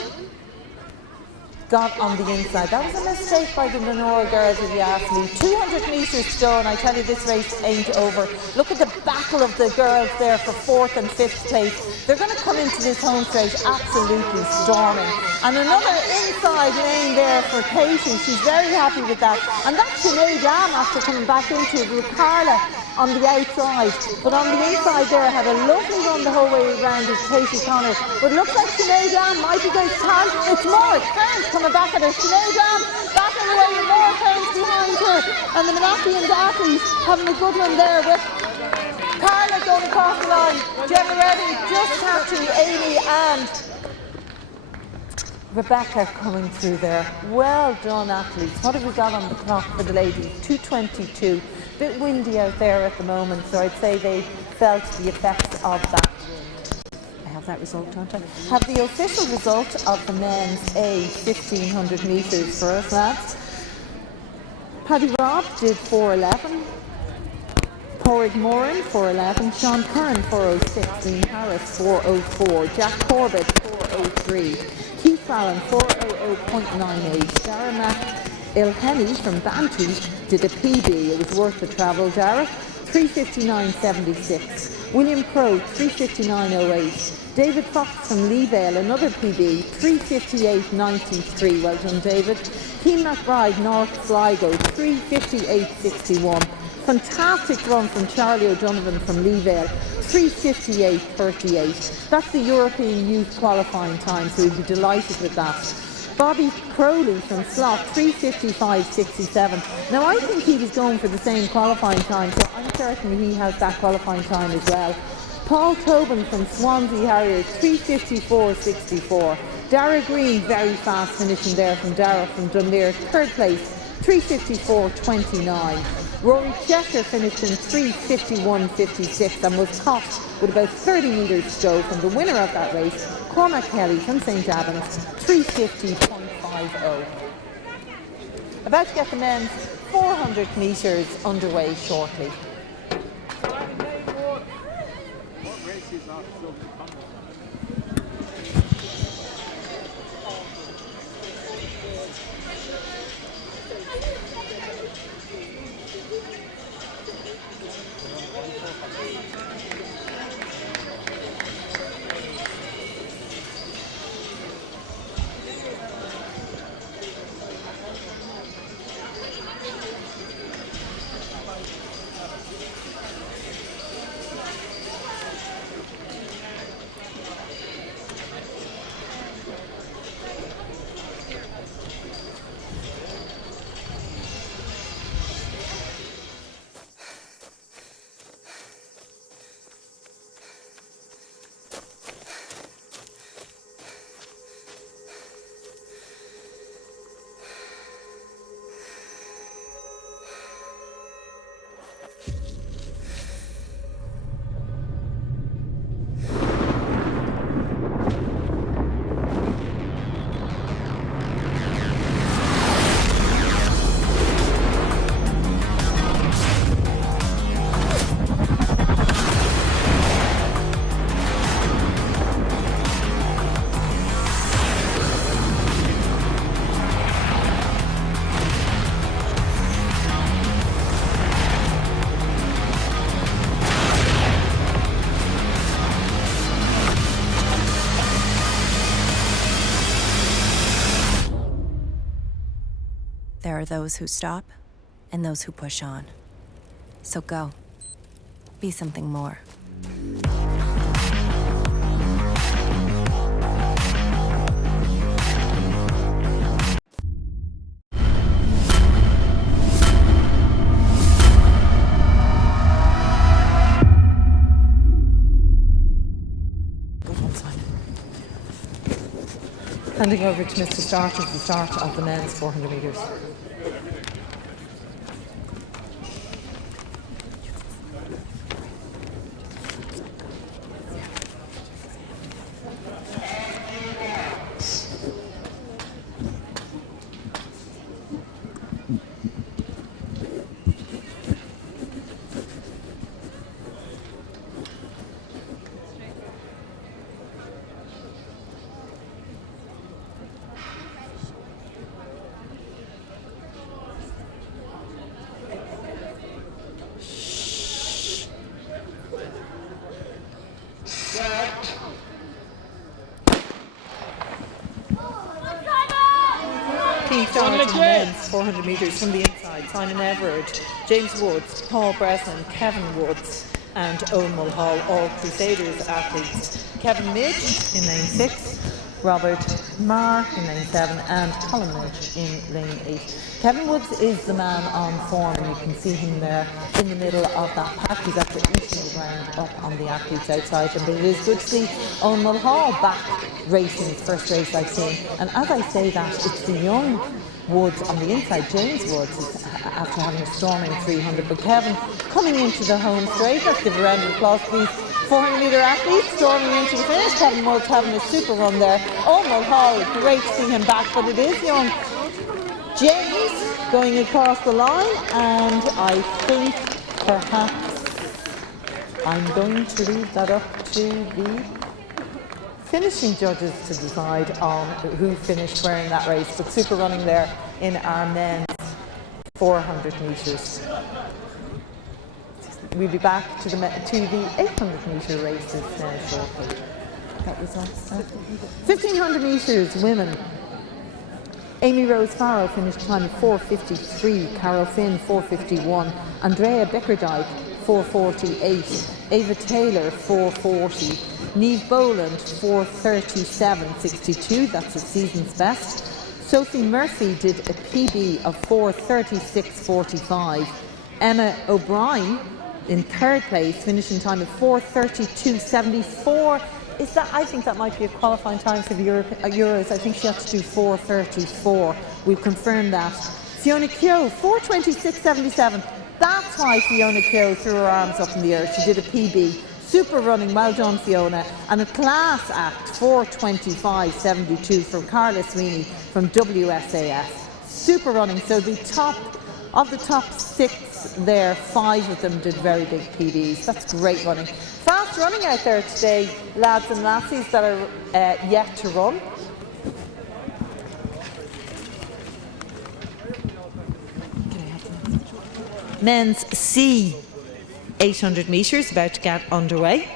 Got on the inside. That was a mistake by the Lenore girls, if you ask me. 200 metres to go, and I tell you, this race ain't over. Look at the battle of the girls there for 4th and 5th place. They're going to come into this home straight absolutely storming. And another inside lane there for Katie. She's very happy with that. And that's Sinead Lamb after coming back into it with Carla on the outside. But on the inside there, had a lovely run the whole way around with Katie Connor. But looks like Sinead Lamb might be going to Carla. It's more Cairns coming back at her. Sinead Lamb backing away with more Cairns behind her. And the Monachians athletes having a good one there with Carla going across the line. Gemma Redding just catching Amy and Rebecca coming through there. Well done, athletes. What have we got on the clock for the ladies? 2:22. Bit windy out there at the moment, so I'd say they felt the effects of that. I have that result, don't I? Have the official result of the men's A 1500 metres for us, lads. Paddy Robb did 4:11. Porrig Moran 4:11. Sean Curran 4:06. Dean Harris 4:04. Jack Corbett 4:03. Keith Fallon 4:00.98. Dara Ilhenny from Banty did a PB. It was worth the travel, Dara. 3:59.76. William Crowe 3:59.08. David Fox from Leevale, another PB, 3:58.93. Well done, David. Keane McBride, North Sligo, 3:58.61. Fantastic run from Charlie O'Donovan from Leevale, 3:58.38. That's the European Youth qualifying time, so we'd be delighted with that. Bobby Crowley from Slot, 3:55.67. Now I think he was going for the same qualifying time, so I'm certain he has that qualifying time as well. Paul Tobin from Swansea Harriers, 3:54.64. Dara Green, very fast finishing there from Dara from Dunleer, 3rd place, 3:54.29. Rory Cheshire finished in 3:51.56 and was caught with about 30 metres to go from the winner of that race, Cormac Kelly from St Albans, 3:50.50. About to get the men's 400 metres underway shortly. What race is that? There are those who stop and those who push on. So go. Be something more. Handing over to Mr. Start at the start of the men's 400 metres. Team start in the men's 400 metres from the inside. Simon Everard, James Woods, Paul Breslin, Kevin Woods and Owen Mulhall, all Crusaders athletes. Kevin Midge in lane 6, Robert Marr in lane 7 and Colin Midge in lane 8. Kevin Woods is the man on form, and you can see him there in the middle of that pack. He's after eating the ground up on the athletes outside him, but it is good to see Owen Mulhall back racing, his first race I've seen. And as I say that, it's the young Woods on the inside. James Woods is after having a storming 300, but Kevin coming into the home straight. Let's give a round of applause to these 400 metre athletes storming into the finish. Kevin Woods having a super run there. Owen Mulhall, great to see him back, but it is young James going across the line, and I think perhaps I'm going to leave that up to the finishing judges to decide on who finished where in that race, but super running there in our men's 400 metres. We'll be back to the 800 metre races now shortly. That was us. 1500 metres women. Amy Rose Farrow finished time of 4:53, Carroll Finn 4:51, Andrea Bickerdike 4:48, Ava Taylor 4:40, Niamh Boland 4:37.62, that's a season's best. Sophie Murphy did a PB of 4:36.45. Emma O'Brien in third place, finishing time of 4:32.74. Is that? I think that might be a qualifying time for the Euros. I think she had to do 4:34. We've confirmed that. Fiona Keogh 4:26.77. That's why Fiona Keogh threw her arms up in the air. She did a PB. Super running, well done Fiona. And a class act 4:25.72 from Carla Sweeney from WSAF. Super running. So the top 6 there, 5 of them did very big PBs. That's great running. Fast running out there today, lads and lassies that are yet to run. Men's C 800 metres about to get underway.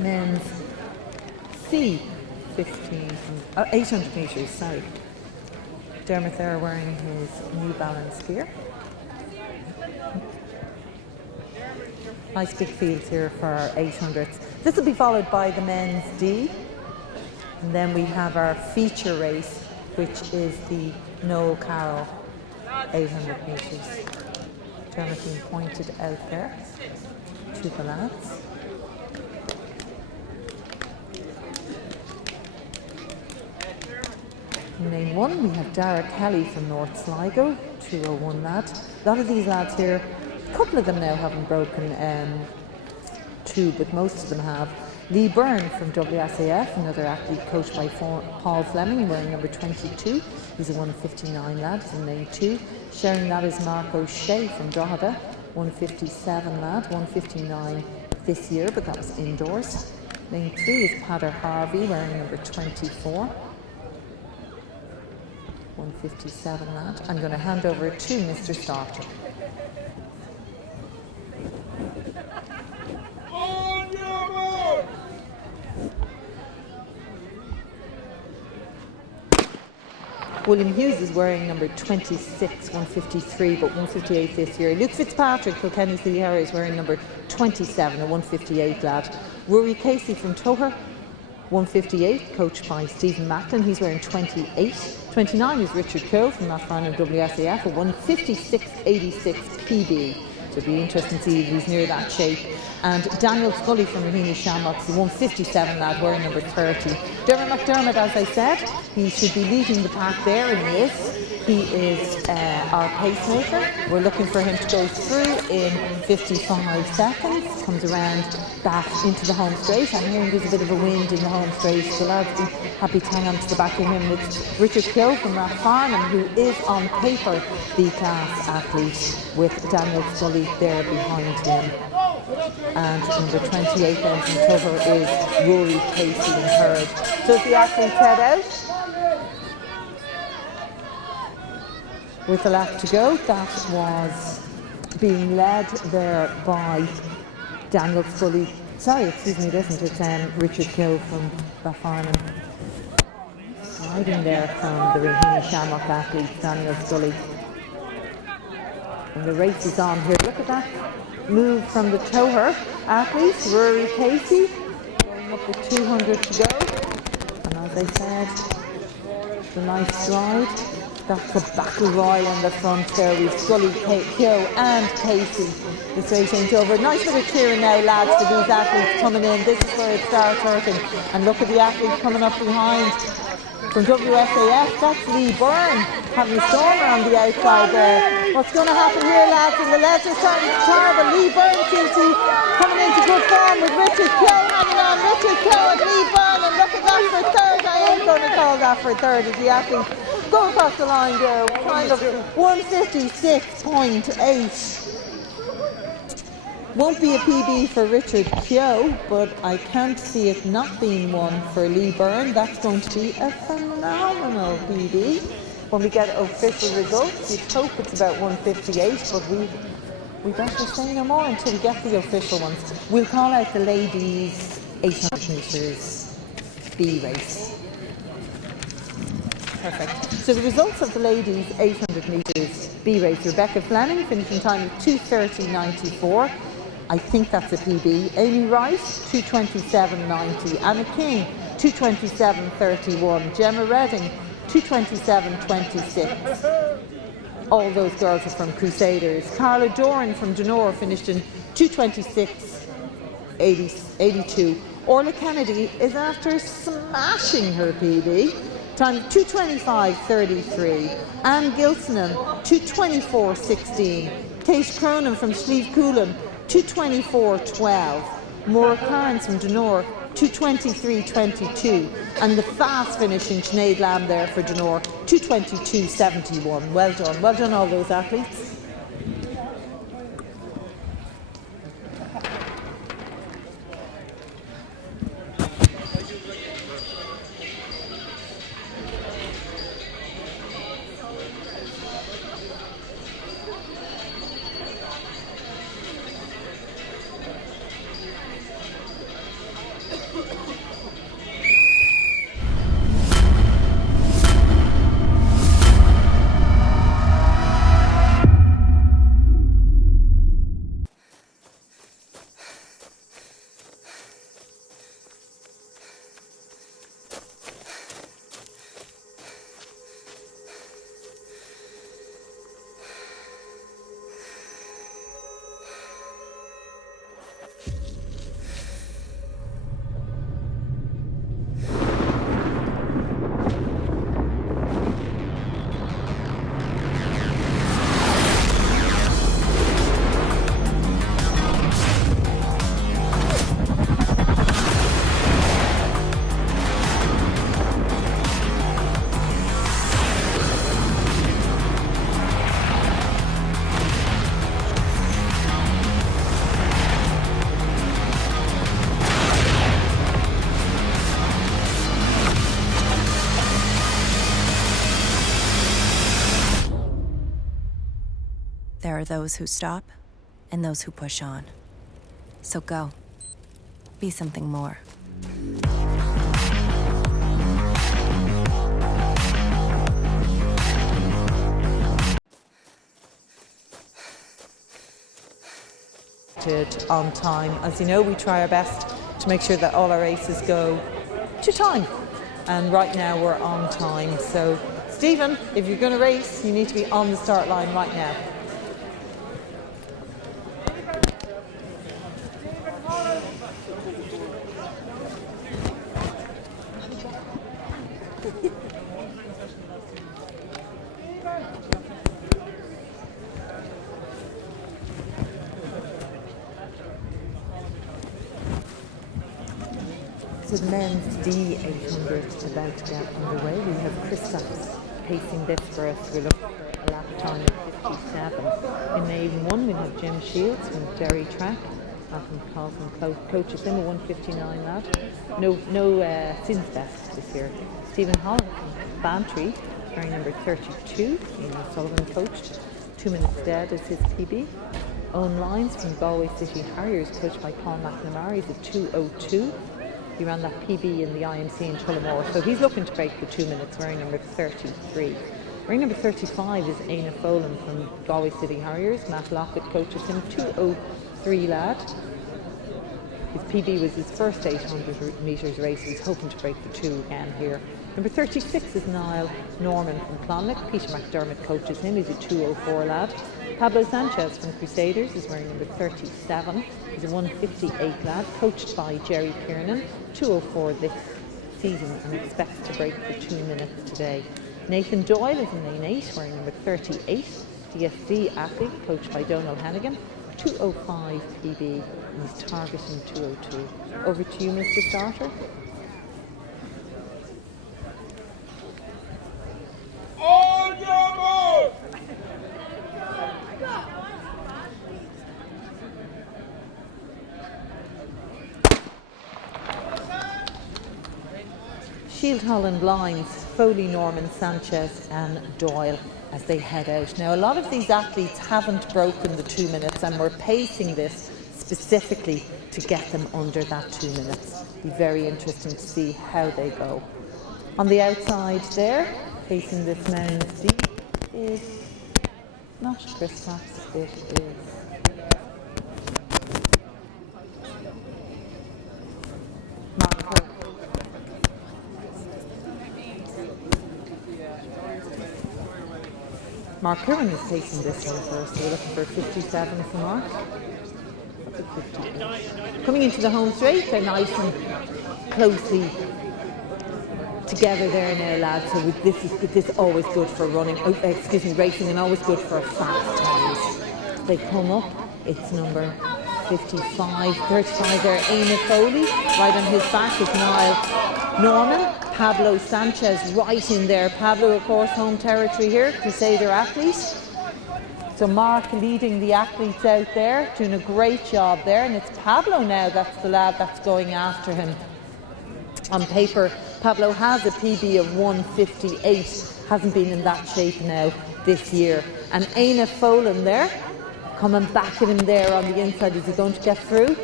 Men's C 800 metres, sorry. Dermot there wearing his New Balance gear. Nice big fields here for our 800s. This will be followed by the men's D, and then we have our feature race, which is the Noel Carroll 800 metres. Dermot being pointed out there to the lads. In lane 1 we have Dara Kelly from North Sligo, 201 lad. A lot of these lads here, a couple of them now haven't broken 2, but most of them have. Lee Byrne from WSAF, another athlete coached by Paul Fleming, wearing number 22. He's a 159 lad, he's in lane 2. Sharing that is Mark O'Shea from Drogheda, 157 lad, 159 this year, but that was indoors. Lane 3 is Padder Harvey, wearing number 24. 157 lad. I'm going to hand over to Mr. Starter. On your mark! William Hughes is wearing number 26, 153, but 158 this year. Luke Fitzpatrick, Kilkenny City Harrier, is wearing number 27, a 158 lad. Rory Casey from Toher, 158, coached by Stephen Macklin. He's wearing 28. 29 is Richard Coe from Rathfarnham WSAF, a 156.86 PB. So it'll be interesting to see if he's near that shape. And Daniel Scully from Raheny Shamrock, the 157 lad, wearing number 30. Dermot McDermott, as I said, he should be leading the pack there, and he is. He is our pacemaker. We're looking for him to go through in 55 seconds. Comes around back into the home straight. I'm hearing there's a bit of a wind in the home straight. The lads be happy to hang on to the back of him. It's Richard Keogh from Rathfarnham, who is on paper the class athlete, with Daniel Scully there behind him. And number 28 then from Toher is Rory Casey in third. So as the athletes head out, with a lap to go, that was being led there by Daniel Scully. Sorry, excuse me, it isn't. It's Richard Keogh from Rathfarnham. Riding there from the Raheny Shamrock athlete, Daniel Scully. And the race is on here. Look at that move from the Toher athlete, Rory Casey, going up with 200 to go. And as I said, the nice stride. That's a battle royal in the front there. We've Scully, Keogh and Casey. This race ain't over. Nice bit of cheering now, lads, for these athletes coming in. This is where it starts hurting. And look at the athletes coming up behind. From WSAF, that's Lee Byrne having a stormer on the outside there. What's going to happen here, lads? And the legs are starting to turn, but Lee Byrne seems to be coming into good form with Richard Keogh hanging on. Richard Keogh and Lee Byrne, and look at that for third. I ain't going to call that for third as the athletes go across the line there. Kind of 156.8. Won't be a PB for Richard Keogh, but I can't see it not being one for Lee Byrne. That's going to be a phenomenal PB. When we get official results, you'd hope it's about 158, but we better say no more until we get the official ones. We'll call out the ladies' 800 metres B race. Perfect. So the results of the ladies' 800 metres B race: Rebecca Fleming finishing time of 2:30.94. I think that's a PB. Amy Rice, 2:27.90. Anna King, 2:27.31. Gemma Redding, 2:27.26. All those girls are from Crusaders. Carla Doran from Donore finished in 2:26.82. Orla Kennedy is after smashing her PB. Time 2:25.33. Anne Gilsonan, 2:24.16. Kate Cronin from Slieve Coolan, 2:24.12. Maura Carnes from Donore, 2:23.22. And the fast finish in Sinead Lamb there for Donore, 2:22.71. Well done all those athletes. There are those who stop and those who push on. So go. Be something more. started on time. As you know, we try our best to make sure that all our races go to time. And right now we're on time. So, Stephen, if you're going to race, you need to be on the start line right now. So the men's D800 is about to get underway. We have Christoph's pacing this for us. We're looking for a lap time of 57. In Maiden 1 we have Jim Shields from Derry Track. Malcolm Causman coaches him, a 159 lad. No Sins best this year. Stephen Holland from Bantry, wearing number 32. Ian O'Sullivan coached. 2 minutes dead is his PB. Owen Lyons from Galway City Harriers, coached by Paul McNamara, is a 2:02. He ran that PB in the IMC in Tullamore, so he's looking to break the 2 minutes, wearing number 33. Wearing number 35 is Aina Folan from Galway City Harriers. Matt Lockett coaches him, 2:03 lad. His PB was his first 800 metres race. He's hoping to break the 2 again here. Number 36 is Noel Norman from Clonmel. Peter McDermott coaches him. He's a 2:04 lad. Pablo Sanchez from Crusaders is wearing number 37. He's a 158 lad, coached by Jerry Kiernan. 2:04 this season and expects to break the 2 minutes today. Nathan Doyle is in lane 8, wearing number 38. DSD athlete, coached by Donal Hennigan. 2:05 PB and he's targeting 2:02. Over to you, Mr. Starter. On your mark! Shield Holland lines, Foley, Norman, Sanchez and Doyle as they head out. Now a lot of these athletes haven't broken the 2 minutes and we're pacing this specifically to get them under that 2 minutes. Be very interesting to see how they go. On the outside there, pacing this men's D is not Christoph's, it is Mark Curran is pacing this one first, so we're looking for 57 for Mark. Coming into the home straight, they're nice and closely together there now, lads. So this is always good for running, racing, and always good for fast times. They come up, it's number 55, 35 there, Aina Foley. Right on his back is Niall Norman. Pablo Sanchez right in there. Pablo, of course, home territory here, Crusader athlete. So Mark leading the athletes out there, doing a great job there. And it's Pablo now, that's the lad that's going after him. On paper, Pablo has a PB of 158, hasn't been in that shape now this year. And Aina Folan there, coming back at him there on the inside. Is he going to get through?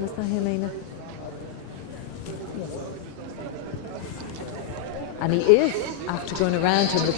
Was that him, Aina? And he is, after going around him with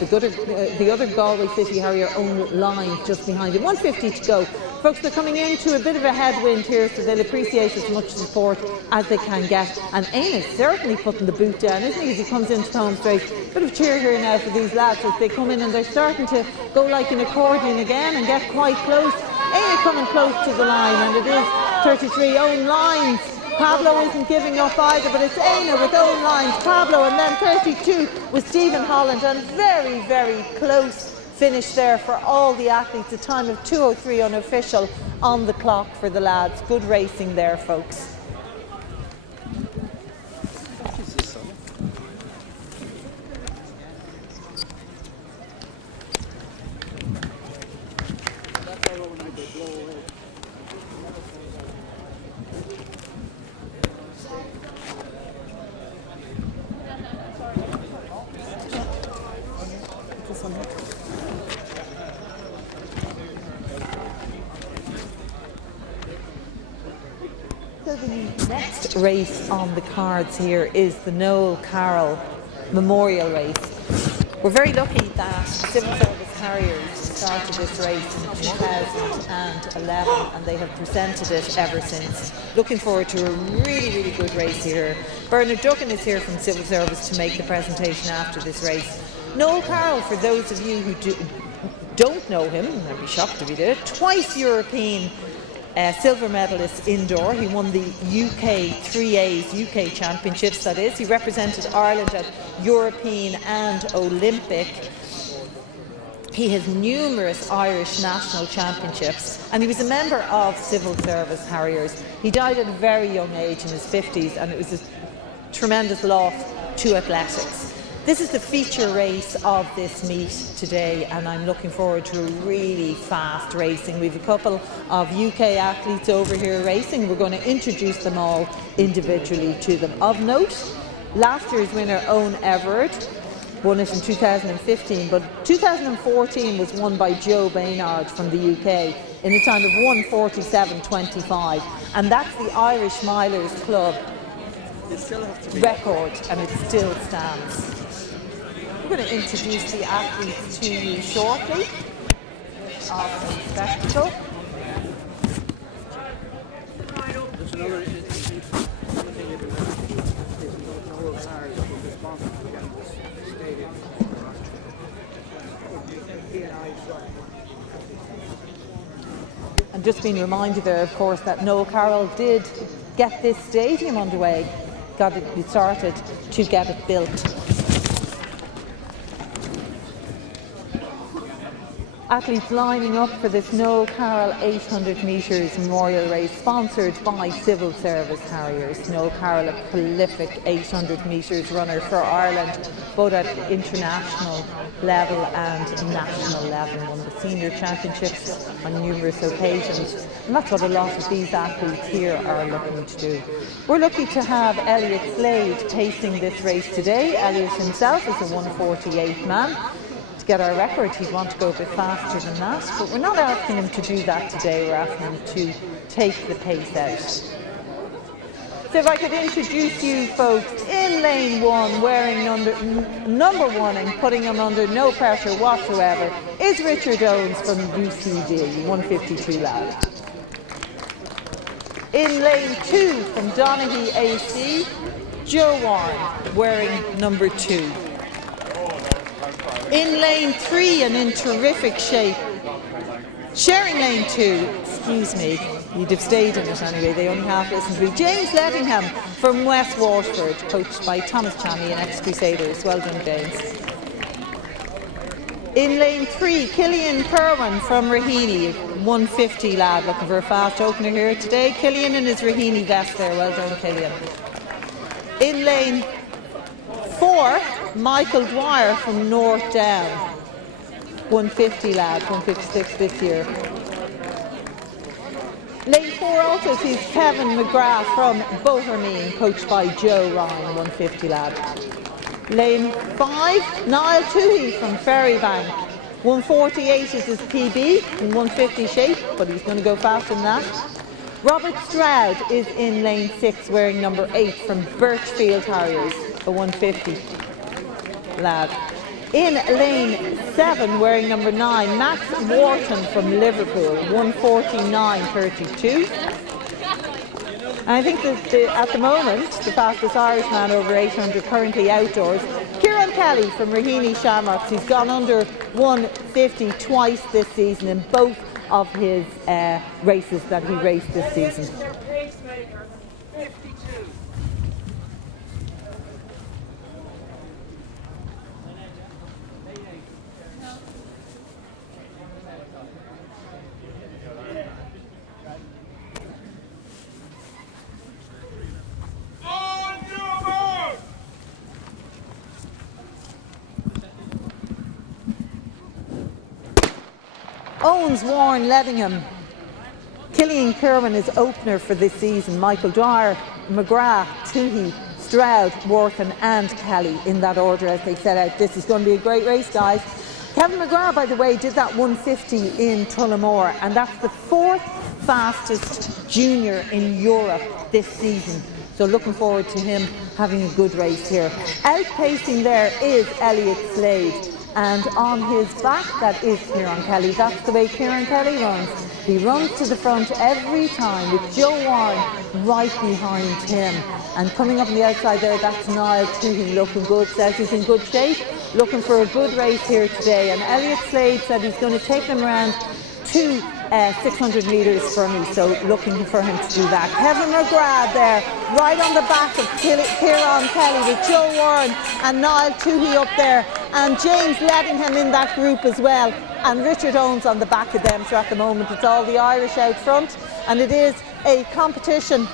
the other Galway City Harrier own line just behind him. 150 to go. Folks, they're coming into a bit of a headwind here, so they'll appreciate as much support as they can get. And Aina's certainly putting the boot down, isn't he, as he comes into the home straight. Bit of cheer here now for these lads as they come in and they're starting to go like an accordion again and get quite close. Aina coming close to the line, and it is 33 own lines. Pablo isn't giving up either, but it's Aina with own lines, Pablo, and then 32 with Stephen Holland, and very, very close finish there for all the athletes. A time of 2:03 unofficial on the clock for the lads. Good racing there, folks. So the next race on the cards here is the Noel Carroll Memorial Race. We're very lucky that Civil Service Harriers started this race in 2011 and they have presented it ever since. Looking forward to a really, really good race here. Bernard Duggan is here from Civil Service to make the presentation after this race. Noel Carroll, for those of you who don't know him, I'd be shocked if you did, twice European silver medalist indoor. He won the UK 3As, UK Championships that is. He represented Ireland at European and Olympic. He has numerous Irish national championships and he was a member of Civil Service Harriers. He died at a very young age in his 50s and it was a tremendous loss to athletics. This is the feature race of this meet today and I'm looking forward to a really fast racing. We have a couple of UK athletes over here racing. We're going to introduce them all individually to them. Of note, last year's winner Owen Everett won it in 2015, but 2014 was won by Joe Baynard from the UK in a time of 1:47.25 and that's the Irish Milers Club record and it still stands. We're going to introduce the athletes to you shortly of the spectacle. And just being reminded there, of course, that Noel Carroll did get this stadium underway, got it started to get it built. Athletes lining up for this Noel Carroll 800 metres memorial race sponsored by Civil Service Harriers. Noel Carroll, a prolific 800 metres runner for Ireland, both at international level and national level. Won the senior championships on numerous occasions. And that's what a lot of these athletes here are looking to do. We're lucky to have Elliot Slade pacing this race today. Elliot himself is a 1:48 man. Get our record, he'd want to go a bit faster than that, but we're not asking him to do that today, we're asking him to take the pace out. So if I could introduce you folks in lane 1, wearing number 1 and putting him under no pressure whatsoever, is Richard Owens from UCD, 152 lad. In lane 2 from Donaghy AC, Joe Warren, wearing number 2. In lane 3 and in terrific shape, sharing lane 2, excuse me, you'd have stayed in it anyway, they only half listened to me, James Lettingham from West Waterford, coached by Thomas Chammy and ex-Crusaders. Well done, James. In lane 3, Cillian Kerwin from Raheny, 150 lad, looking for a fast opener here today. Cillian in his Raheny vest there, well done Cillian. In lane 4, Michael Dwyer from North Down, 150 lad, 156 this year. Lane 4 also sees Kevin McGrath from Bohermeen, coached by Joe Ryan, 150 lad. Lane 5, Niall Toohey from Ferrybank, 148 is his PB in 150 shape, but he's going to go faster than that. Robert Stroud is in lane 6 wearing number 8 from Birchfield Harriers, a 150 lad. In lane 7 wearing number 9, Max Wharton from Liverpool, 149.32. And I think that at the moment, the fastest Irishman over 800 currently outdoors, Kieran Kelly from Raheny Shamrocks, who's gone under 150 twice this season in both of his races that he raced this season. Owens, Warren, Lettingham. Cillian Kerwin is opener for this season. Michael Dwyer, McGrath, Toohey, Stroud, Wharton and Kelly in that order as they set out. This is going to be a great race, guys. Kevin McGrath, by the way, did that 150 in Tullamore and that's the 4th fastest junior in Europe this season. So looking forward to him having a good race here. Outpacing there is Elliot Slade. And on his back, that is Kieran Kelly. That's the way Kieran Kelly runs. He runs to the front every time with Joe Warren right behind him. And coming up on the outside there, that's Noel Toohey looking good, says he's in good shape, looking for a good race here today. And Elliot Slade said he's going to take them around to 600 metres for me, so looking for him to do that. Kevin McGrath there, right on the back of Kieran Kelly with Joe Warren and Noel Toohey up there, and James Ledingham in that group as well, and Richard Owens on the back of them. So at the moment it's all the Irish out front, and it is a competition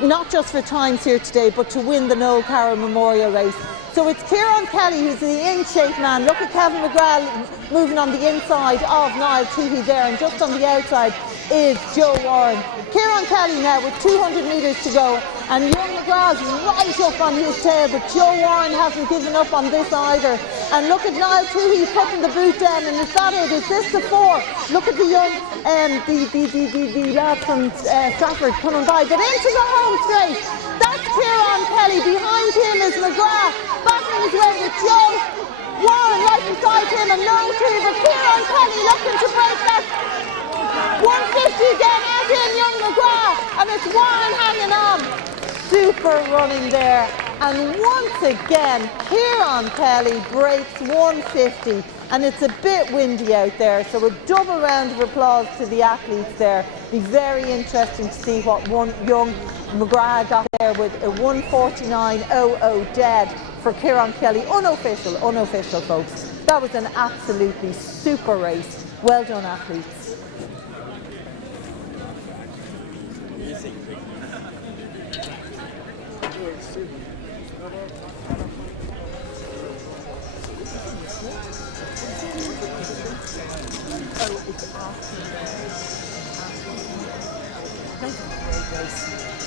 not just for times here today, but to win the Noel Carroll Memorial Race. So it's Kieran Kelly who's the in-shape man. Look at Kevin McGrath moving on the inside of Noel Toohey there, and just on the outside is Joe Warren. Kieran Kelly now with 200 metres to go, and young McGrath's right up on his tail, but Joe Warren hasn't given up on this either. And look at Noel Toohey putting the boot down, and is that it? Is this the 4? Look at the young, the lad from Stratford coming by, but into the home straight. That's Kieran Kelly. Behind him is McGrath, backing his way with Joe Warren right beside him, and no Toohey, but Kieran Kelly looking to break that 150 again, as in young McGrath, and it's Warren hanging on. Super running there, and once again Kieran Kelly breaks 150, and it's a bit windy out there, so a double round of applause to the athletes there. Be very interesting to see what one young McGrath got there with a 149.00 dead for Kieran Kelly. Unofficial folks. That was an absolutely super race. Well done, athletes.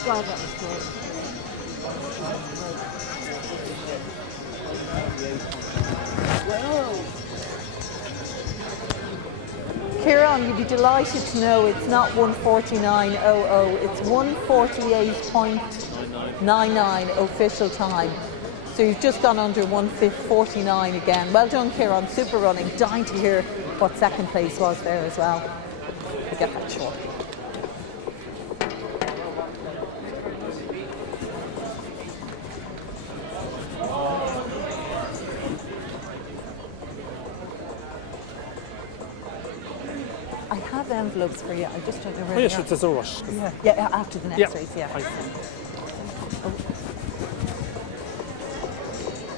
God, that was good. Whoa. Kieran, you'd be delighted to know it's not 149.00, it's 148.99 official time. So you've just gone under 149 again. Well done, Kieran, super running. Dying to hear what second place was there as well. We'll get that short. I have envelopes for you. I just don't know where they are. It's a rush. Yeah, after the next race, yeah.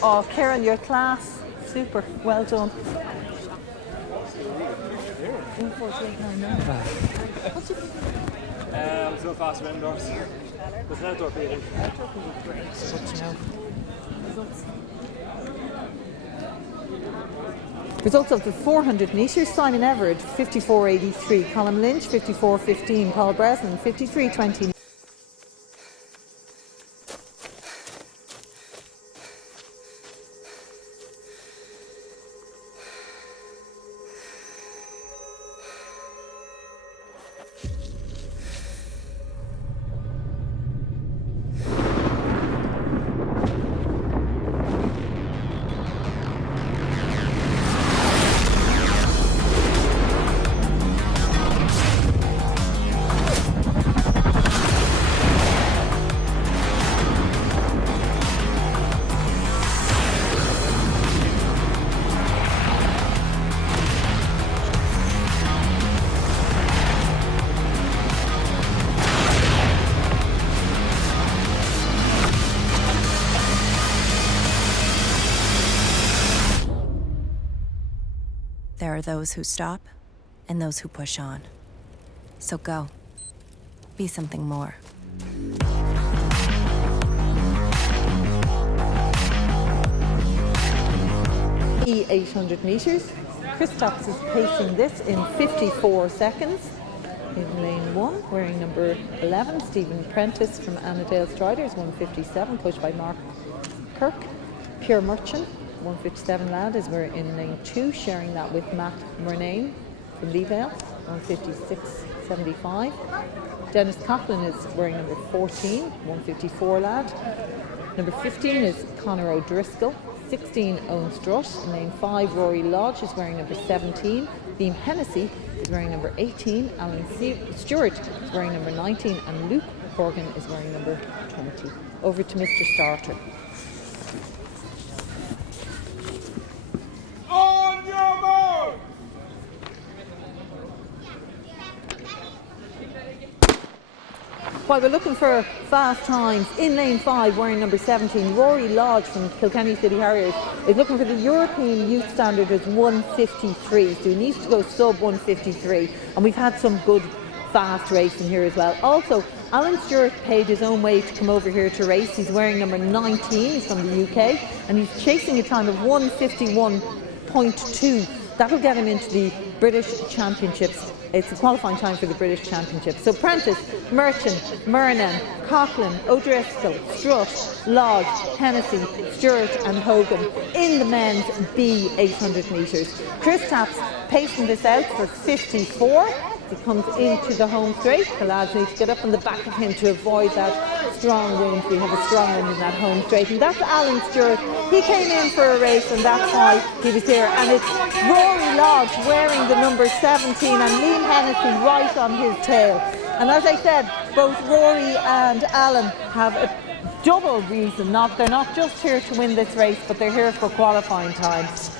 Oh, Kieran, your class, super, well done. 148.99. So fast indoors. There's an outdoor PD. Outdoor PD, great. Good to know. Results of the 400 metres: Simon Everett 54.83, Colin Lynch 54.15, Paul Bresnan 53.20. There are those who stop and those who push on. So go. Be something more. The 800 metres. Christophs is pacing this in 54 seconds. In lane 1, wearing number 11, Stephen Prentice from Annandale Striders, 157, pushed by Mark Kirk. Pierre Merchant, 157 lad, is we're in lane 2, sharing that with Matt Murnane from Leevale, 156.75. Dennis Coughlin is wearing number 14, 154 lad. Number 15 is Conor O'Driscoll, 16, Owen Strutt. In lane 5, Rory Lodge is wearing number 17. Liam Hennessy is wearing number 18. Alan Stewart is wearing number 19. And Luke Horgan is wearing number 20. Over to Mr. Starter. On your mark! While we're looking for fast times, in lane 5, wearing number 17, Rory Lodge from Kilkenny City Harriers is looking for the European youth standard as 1:53, so he needs to go sub 1:53, and we've had some good fast racing here as well. Also, Alan Stewart paid his own way to come over here to race. He's wearing number 19, he's from the UK, and he's chasing a time of 1:51.2. That'll get him into the British Championships. It's a qualifying time for the British Championships. So Prentice, Merchant, Murnan, Coughlin, O'Driscoll, Strutt, Lodge, Hennessy, Stewart and Hogan in the men's B 800 metres. Chris Tapp's pacing this out for 54. He comes into the home straight. The lads need to get up on the back of him to avoid that strong wind. We have a strong wind in that home straight. And that's Alan Stewart. He came in for a race and that's why he was here. And it's Rory Lodge wearing the number 17 and Liam Hennessy right on his tail. And as I said, both Rory and Alan have a double reason. They're not just here to win this race, but they're here for qualifying times.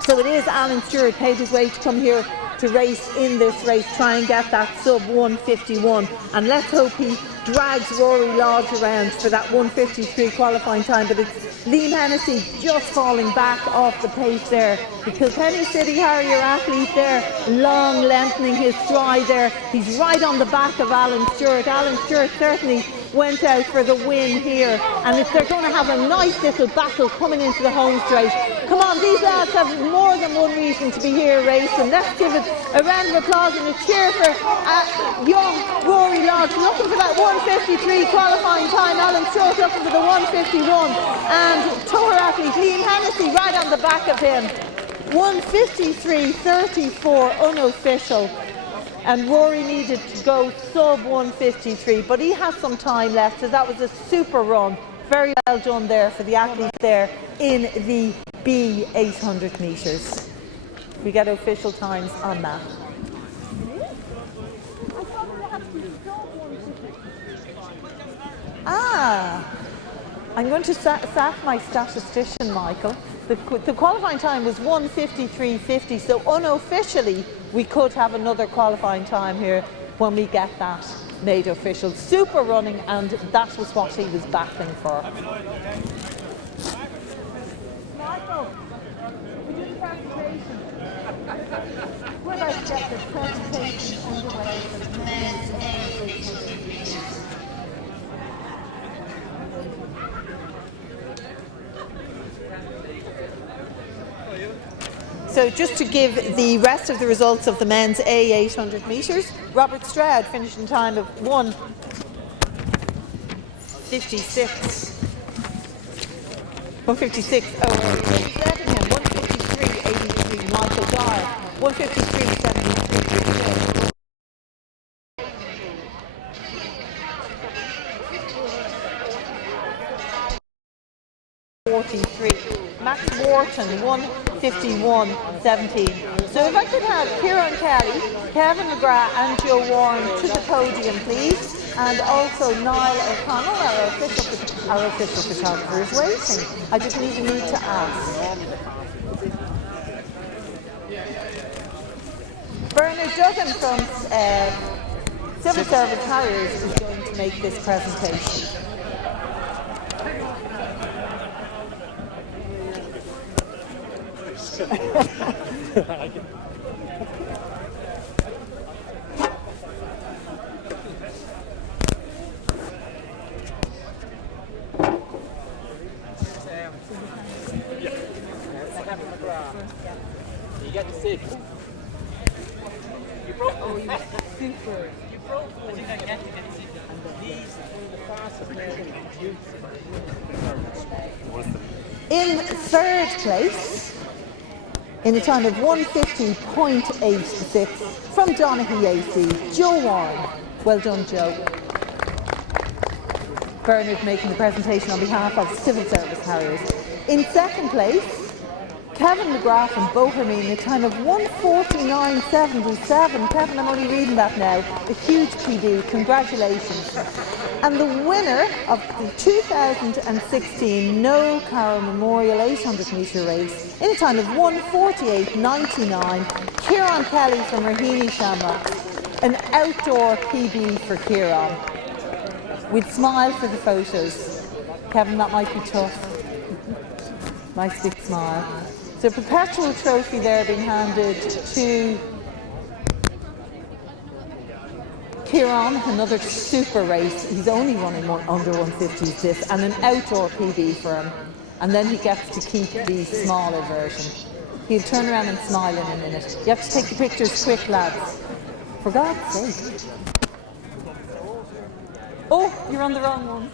So it is Alan Stewart paid his way to come here to race in this race, try and get that sub 1:51, and let's hope he drags Rory Lodge around for that 1:53 qualifying time. But it's Liam Hennessy just falling back off the pace there. The Kilkenny City Harrier athlete there, long lengthening his stride there. He's right on the back of Alan Stewart. Alan Stewart certainly went out for the win here, and if they're going to have a nice little battle coming into the home straight. Come on, these lads have more than one reason to be here racing. Let's give it a round of applause and a cheer for young Rory Lodge, looking for that 1:53 qualifying time. Alan Stewart looking for the 1:51, and tour athlete Liam Hennessy right on the back of him. 1:53.34 unofficial. And Rory needed to go sub 1:53, but he has some time left, so that was a super run. Very well done there for the athletes there in the B 800 metres. We get official times on that. I'm going to sack my statistician, Michael. The qualifying time was 1:53.50, so unofficially we could have another qualifying time here when we get that made official. Super running, and that was what he was battling for. Michael, we do the presentation. We're about to get the presentation underway for the men's So just to give the rest of the results of the men's A 800 metres, Robert Stroud finished in time of 1:56. 1:53.83. Michael Dyer, 1:53.73. 43. Max Wharton, 1:51.17. So if I could have Kieran Kelly, Kevin McGrath and Joe Warren to the podium, please. And also Noel O'Connell, our official photographer, is waiting. I just need to ask. Bernard Duggan from Civil Service Harriers is going to make this presentation. You get sick. You broke. Oh, you super. You broke. I think I get to get sick. These are the fastest. In third place, in a time of 1:50.86 from Donaghy AC, Joe Warren. Well done, Joe. Bernard making the presentation on behalf of Civil Service Carriers. In second place, Kevin McGrath and Bohermeen, a time of 1:49.77. Kevin, I'm only reading that now. A huge PB, congratulations. And the winner of the 2016 Noel Carroll Memorial 800 metre race in a time of 1:48.99, Kieran Kelly from Raheny Shamrock. An outdoor PB for Kieran. We'd smile for the photos. Kevin, that might be tough. Nice big smile. So a perpetual trophy there being handed to Kieran, another super race. He's only running under 150s this, and an outdoor PB for him. And then he gets to keep the smaller version. He'll turn around and smile in a minute. You have to take the pictures quick, lads. For God's sake. Oh, you're on the wrong one.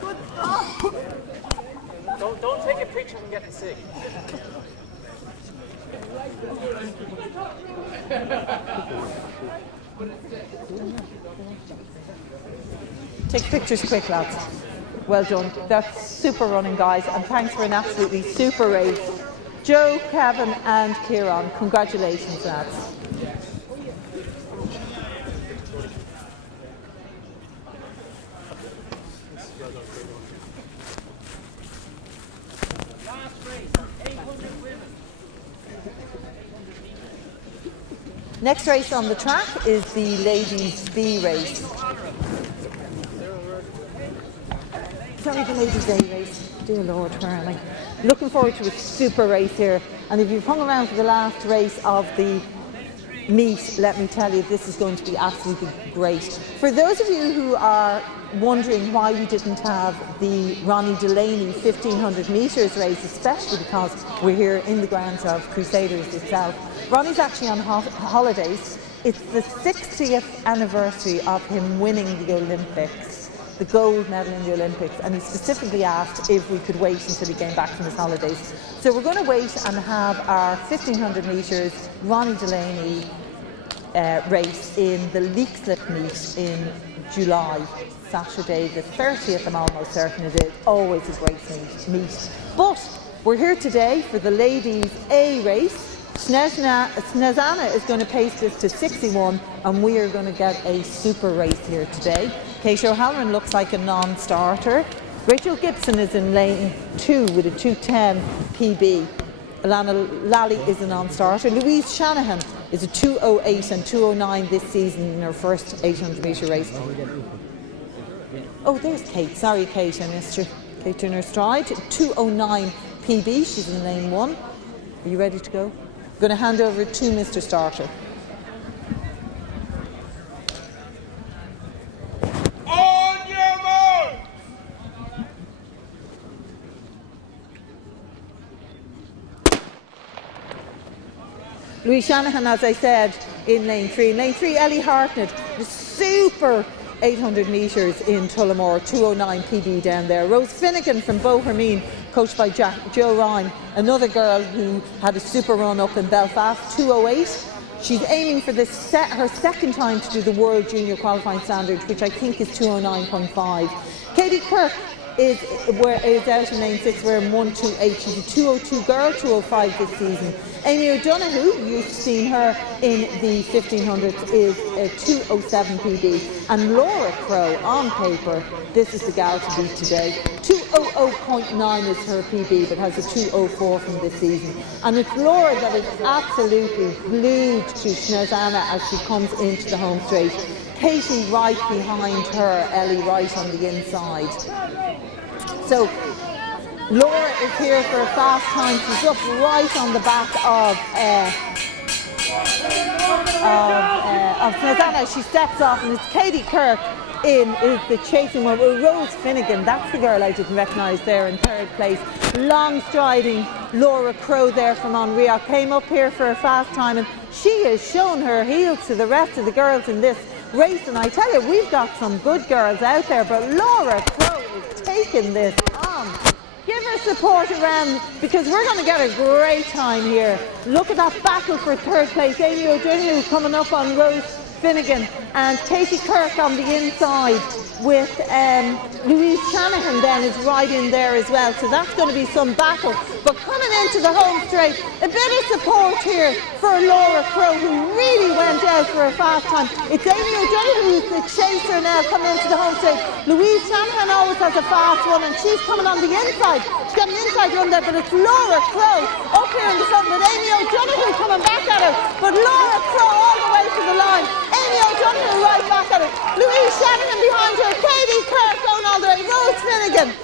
Good stuff. Don't take a picture and get sick. Take pictures quick, lads. Well done. That's super running, guys, and thanks for an absolutely super race. Joe, Kevin and Kieran, congratulations, lads. Next race on the track is the ladies' B race. Sorry, the ladies' A race. Dear Lord, where am I? Looking forward to a super race here. And if you've hung around for the last race of the meet, let me tell you, this is going to be absolutely great. For those of you who are wondering why we didn't have the Ronnie Delaney 1500 metres race, especially because we're here in the grounds of Crusaders itself, Ronnie's actually on holidays. It's the 60th anniversary of him winning the Olympics, the gold medal in the Olympics, and he specifically asked if we could wait until he came back from his holidays. So we're going to wait and have our 1500 metres Ronnie Delaney race in the Leixlip meet in July, Saturday the 30th, I'm almost certain it is. Always a great meet. But we're here today for the ladies' A race. Snezana is going to pace this to 61, and we are going to get a super race here today. Katie O'Halloran looks like a non-starter. Rachel Gibson is in lane 2 with a 2:10 PB. Alana Lally is a non-starter. Louise Shanahan is a 2:08 and 2:09 this season in her first 800 metre race. Oh, there's Kate. Sorry, Kate, I missed you. Kate in her stride. 2:09 PB. She's in lane 1. Are you ready to go? I'm going to hand over to Mr. Starter. On your mark! Louise Shanahan, as I said, in lane 3. In lane 3, Ellie Hartnett, the super 800 metres in Tullamore, 2:09 PB down there. Rose Finnegan from Bohermeen, coached by Joe Ryan, another girl who had a super run up in Belfast, 2:08. She's aiming for this her second time to do the World Junior Qualifying Standard, which I think is 2:09.5. Katie Kirk is out in lane 6 wearing 1:28. She's a 2:02 girl, 2:05 this season. Amy O'Donoghue, you've seen her in the 1500s, is a 2:07 PB. And Laura Crow, on paper, this is the gal to beat today. 2:00.9 is her PB, but has a 2:04 from this season. And it's Laura that is absolutely glued to Snezana as she comes into the home straight. Katie right behind her, Ellie right on the inside. So Laura is here for a fast time. She's up right on the back of Snezana. She steps off, and it's Katie Kirk is the chasing one. Rose Finnegan, that's the girl I didn't recognise there in third place. Long striding Laura Crow there from Onria came up here for a fast time, and she has shown her heels to the rest of the girls in this race. And I tell you, we've got some good girls out there, but Laura Crow is taking this on. Give her support around, because we're going to get a great time here. Look at that battle for third place. Amy O'Donoghue coming up on Rose Finnegan and Katie Kirk on the inside with Louise Shanahan then is right in there as well. So that's going to be some battle. But coming into the home straight, a bit of support here for Laura Crow, who really went out for a fast time. It's Amy O'Donoghue who's the chaser now coming into the home straight. Louise Shanahan always has a fast one and she's coming on the inside. She's got an inside run there, but it's Laura Crow up here in the front with Amy O'Donoghue coming back at her. But Laura Crow all the way to the line. Amy O'Donoghue right back at her. Louise Shanahan behind her. Katie Kirk going all the way. Rose Finnegan.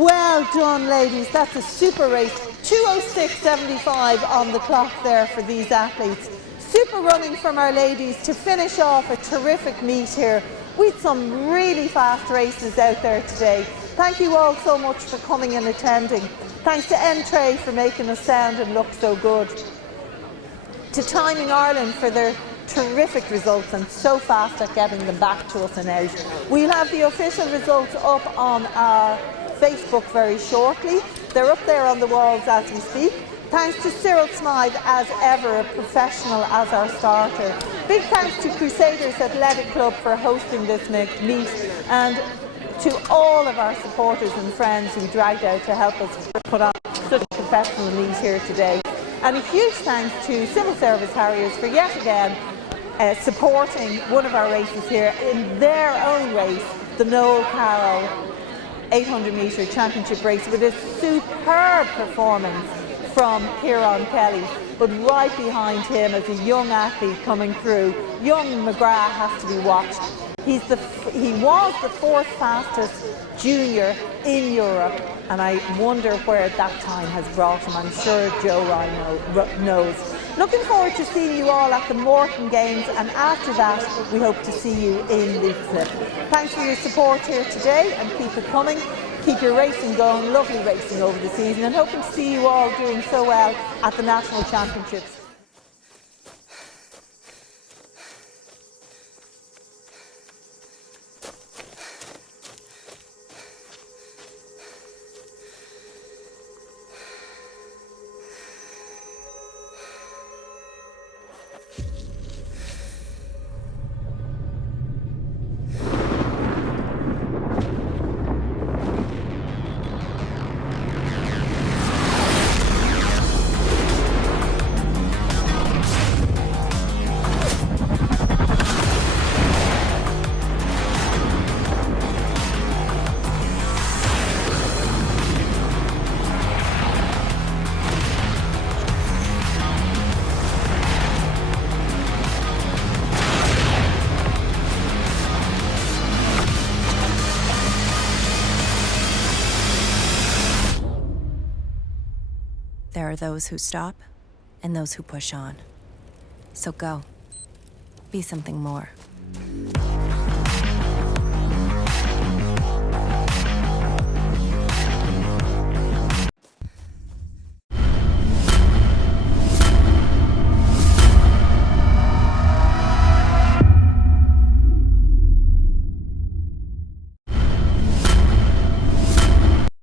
Well done, ladies. That's a super race. 2:06.75 on the clock there for these athletes. Super running from our ladies to finish off a terrific meet here. With some really fast races out there today. Thank you all so much for coming and attending. Thanks to N-Tray for making us sound and look so good. To Timing Ireland for their terrific results and so fast at getting them back to us and out. We'll have the official results up on our Facebook very shortly. They're up there on the walls as we speak. Thanks to Cyril Smythe, as ever, a professional as our starter. Big thanks to Crusaders Athletic Club for hosting this meet, and to all of our supporters and friends who dragged out to help us put on such a professional meet here today. And a huge thanks to Civil Service Harriers for yet again supporting one of our races here in their own race, the Noel Carroll 800 metre championship race, with a superb performance from Kieran Kelly. But right behind him as a young athlete coming through, young McGrath has to be watched. He was the fourth fastest junior in Europe, and I wonder where that time has brought him. I'm sure Joe Ryan knows. Looking forward to seeing you all at the Morton Games, and after that we hope to see you in Leixlip. Thanks for your support here today, and keep it coming. Keep your racing going, lovely racing over the season, and hoping to see you all doing so well at the National Championships. There are those who stop and those who push on. So go. Be something more.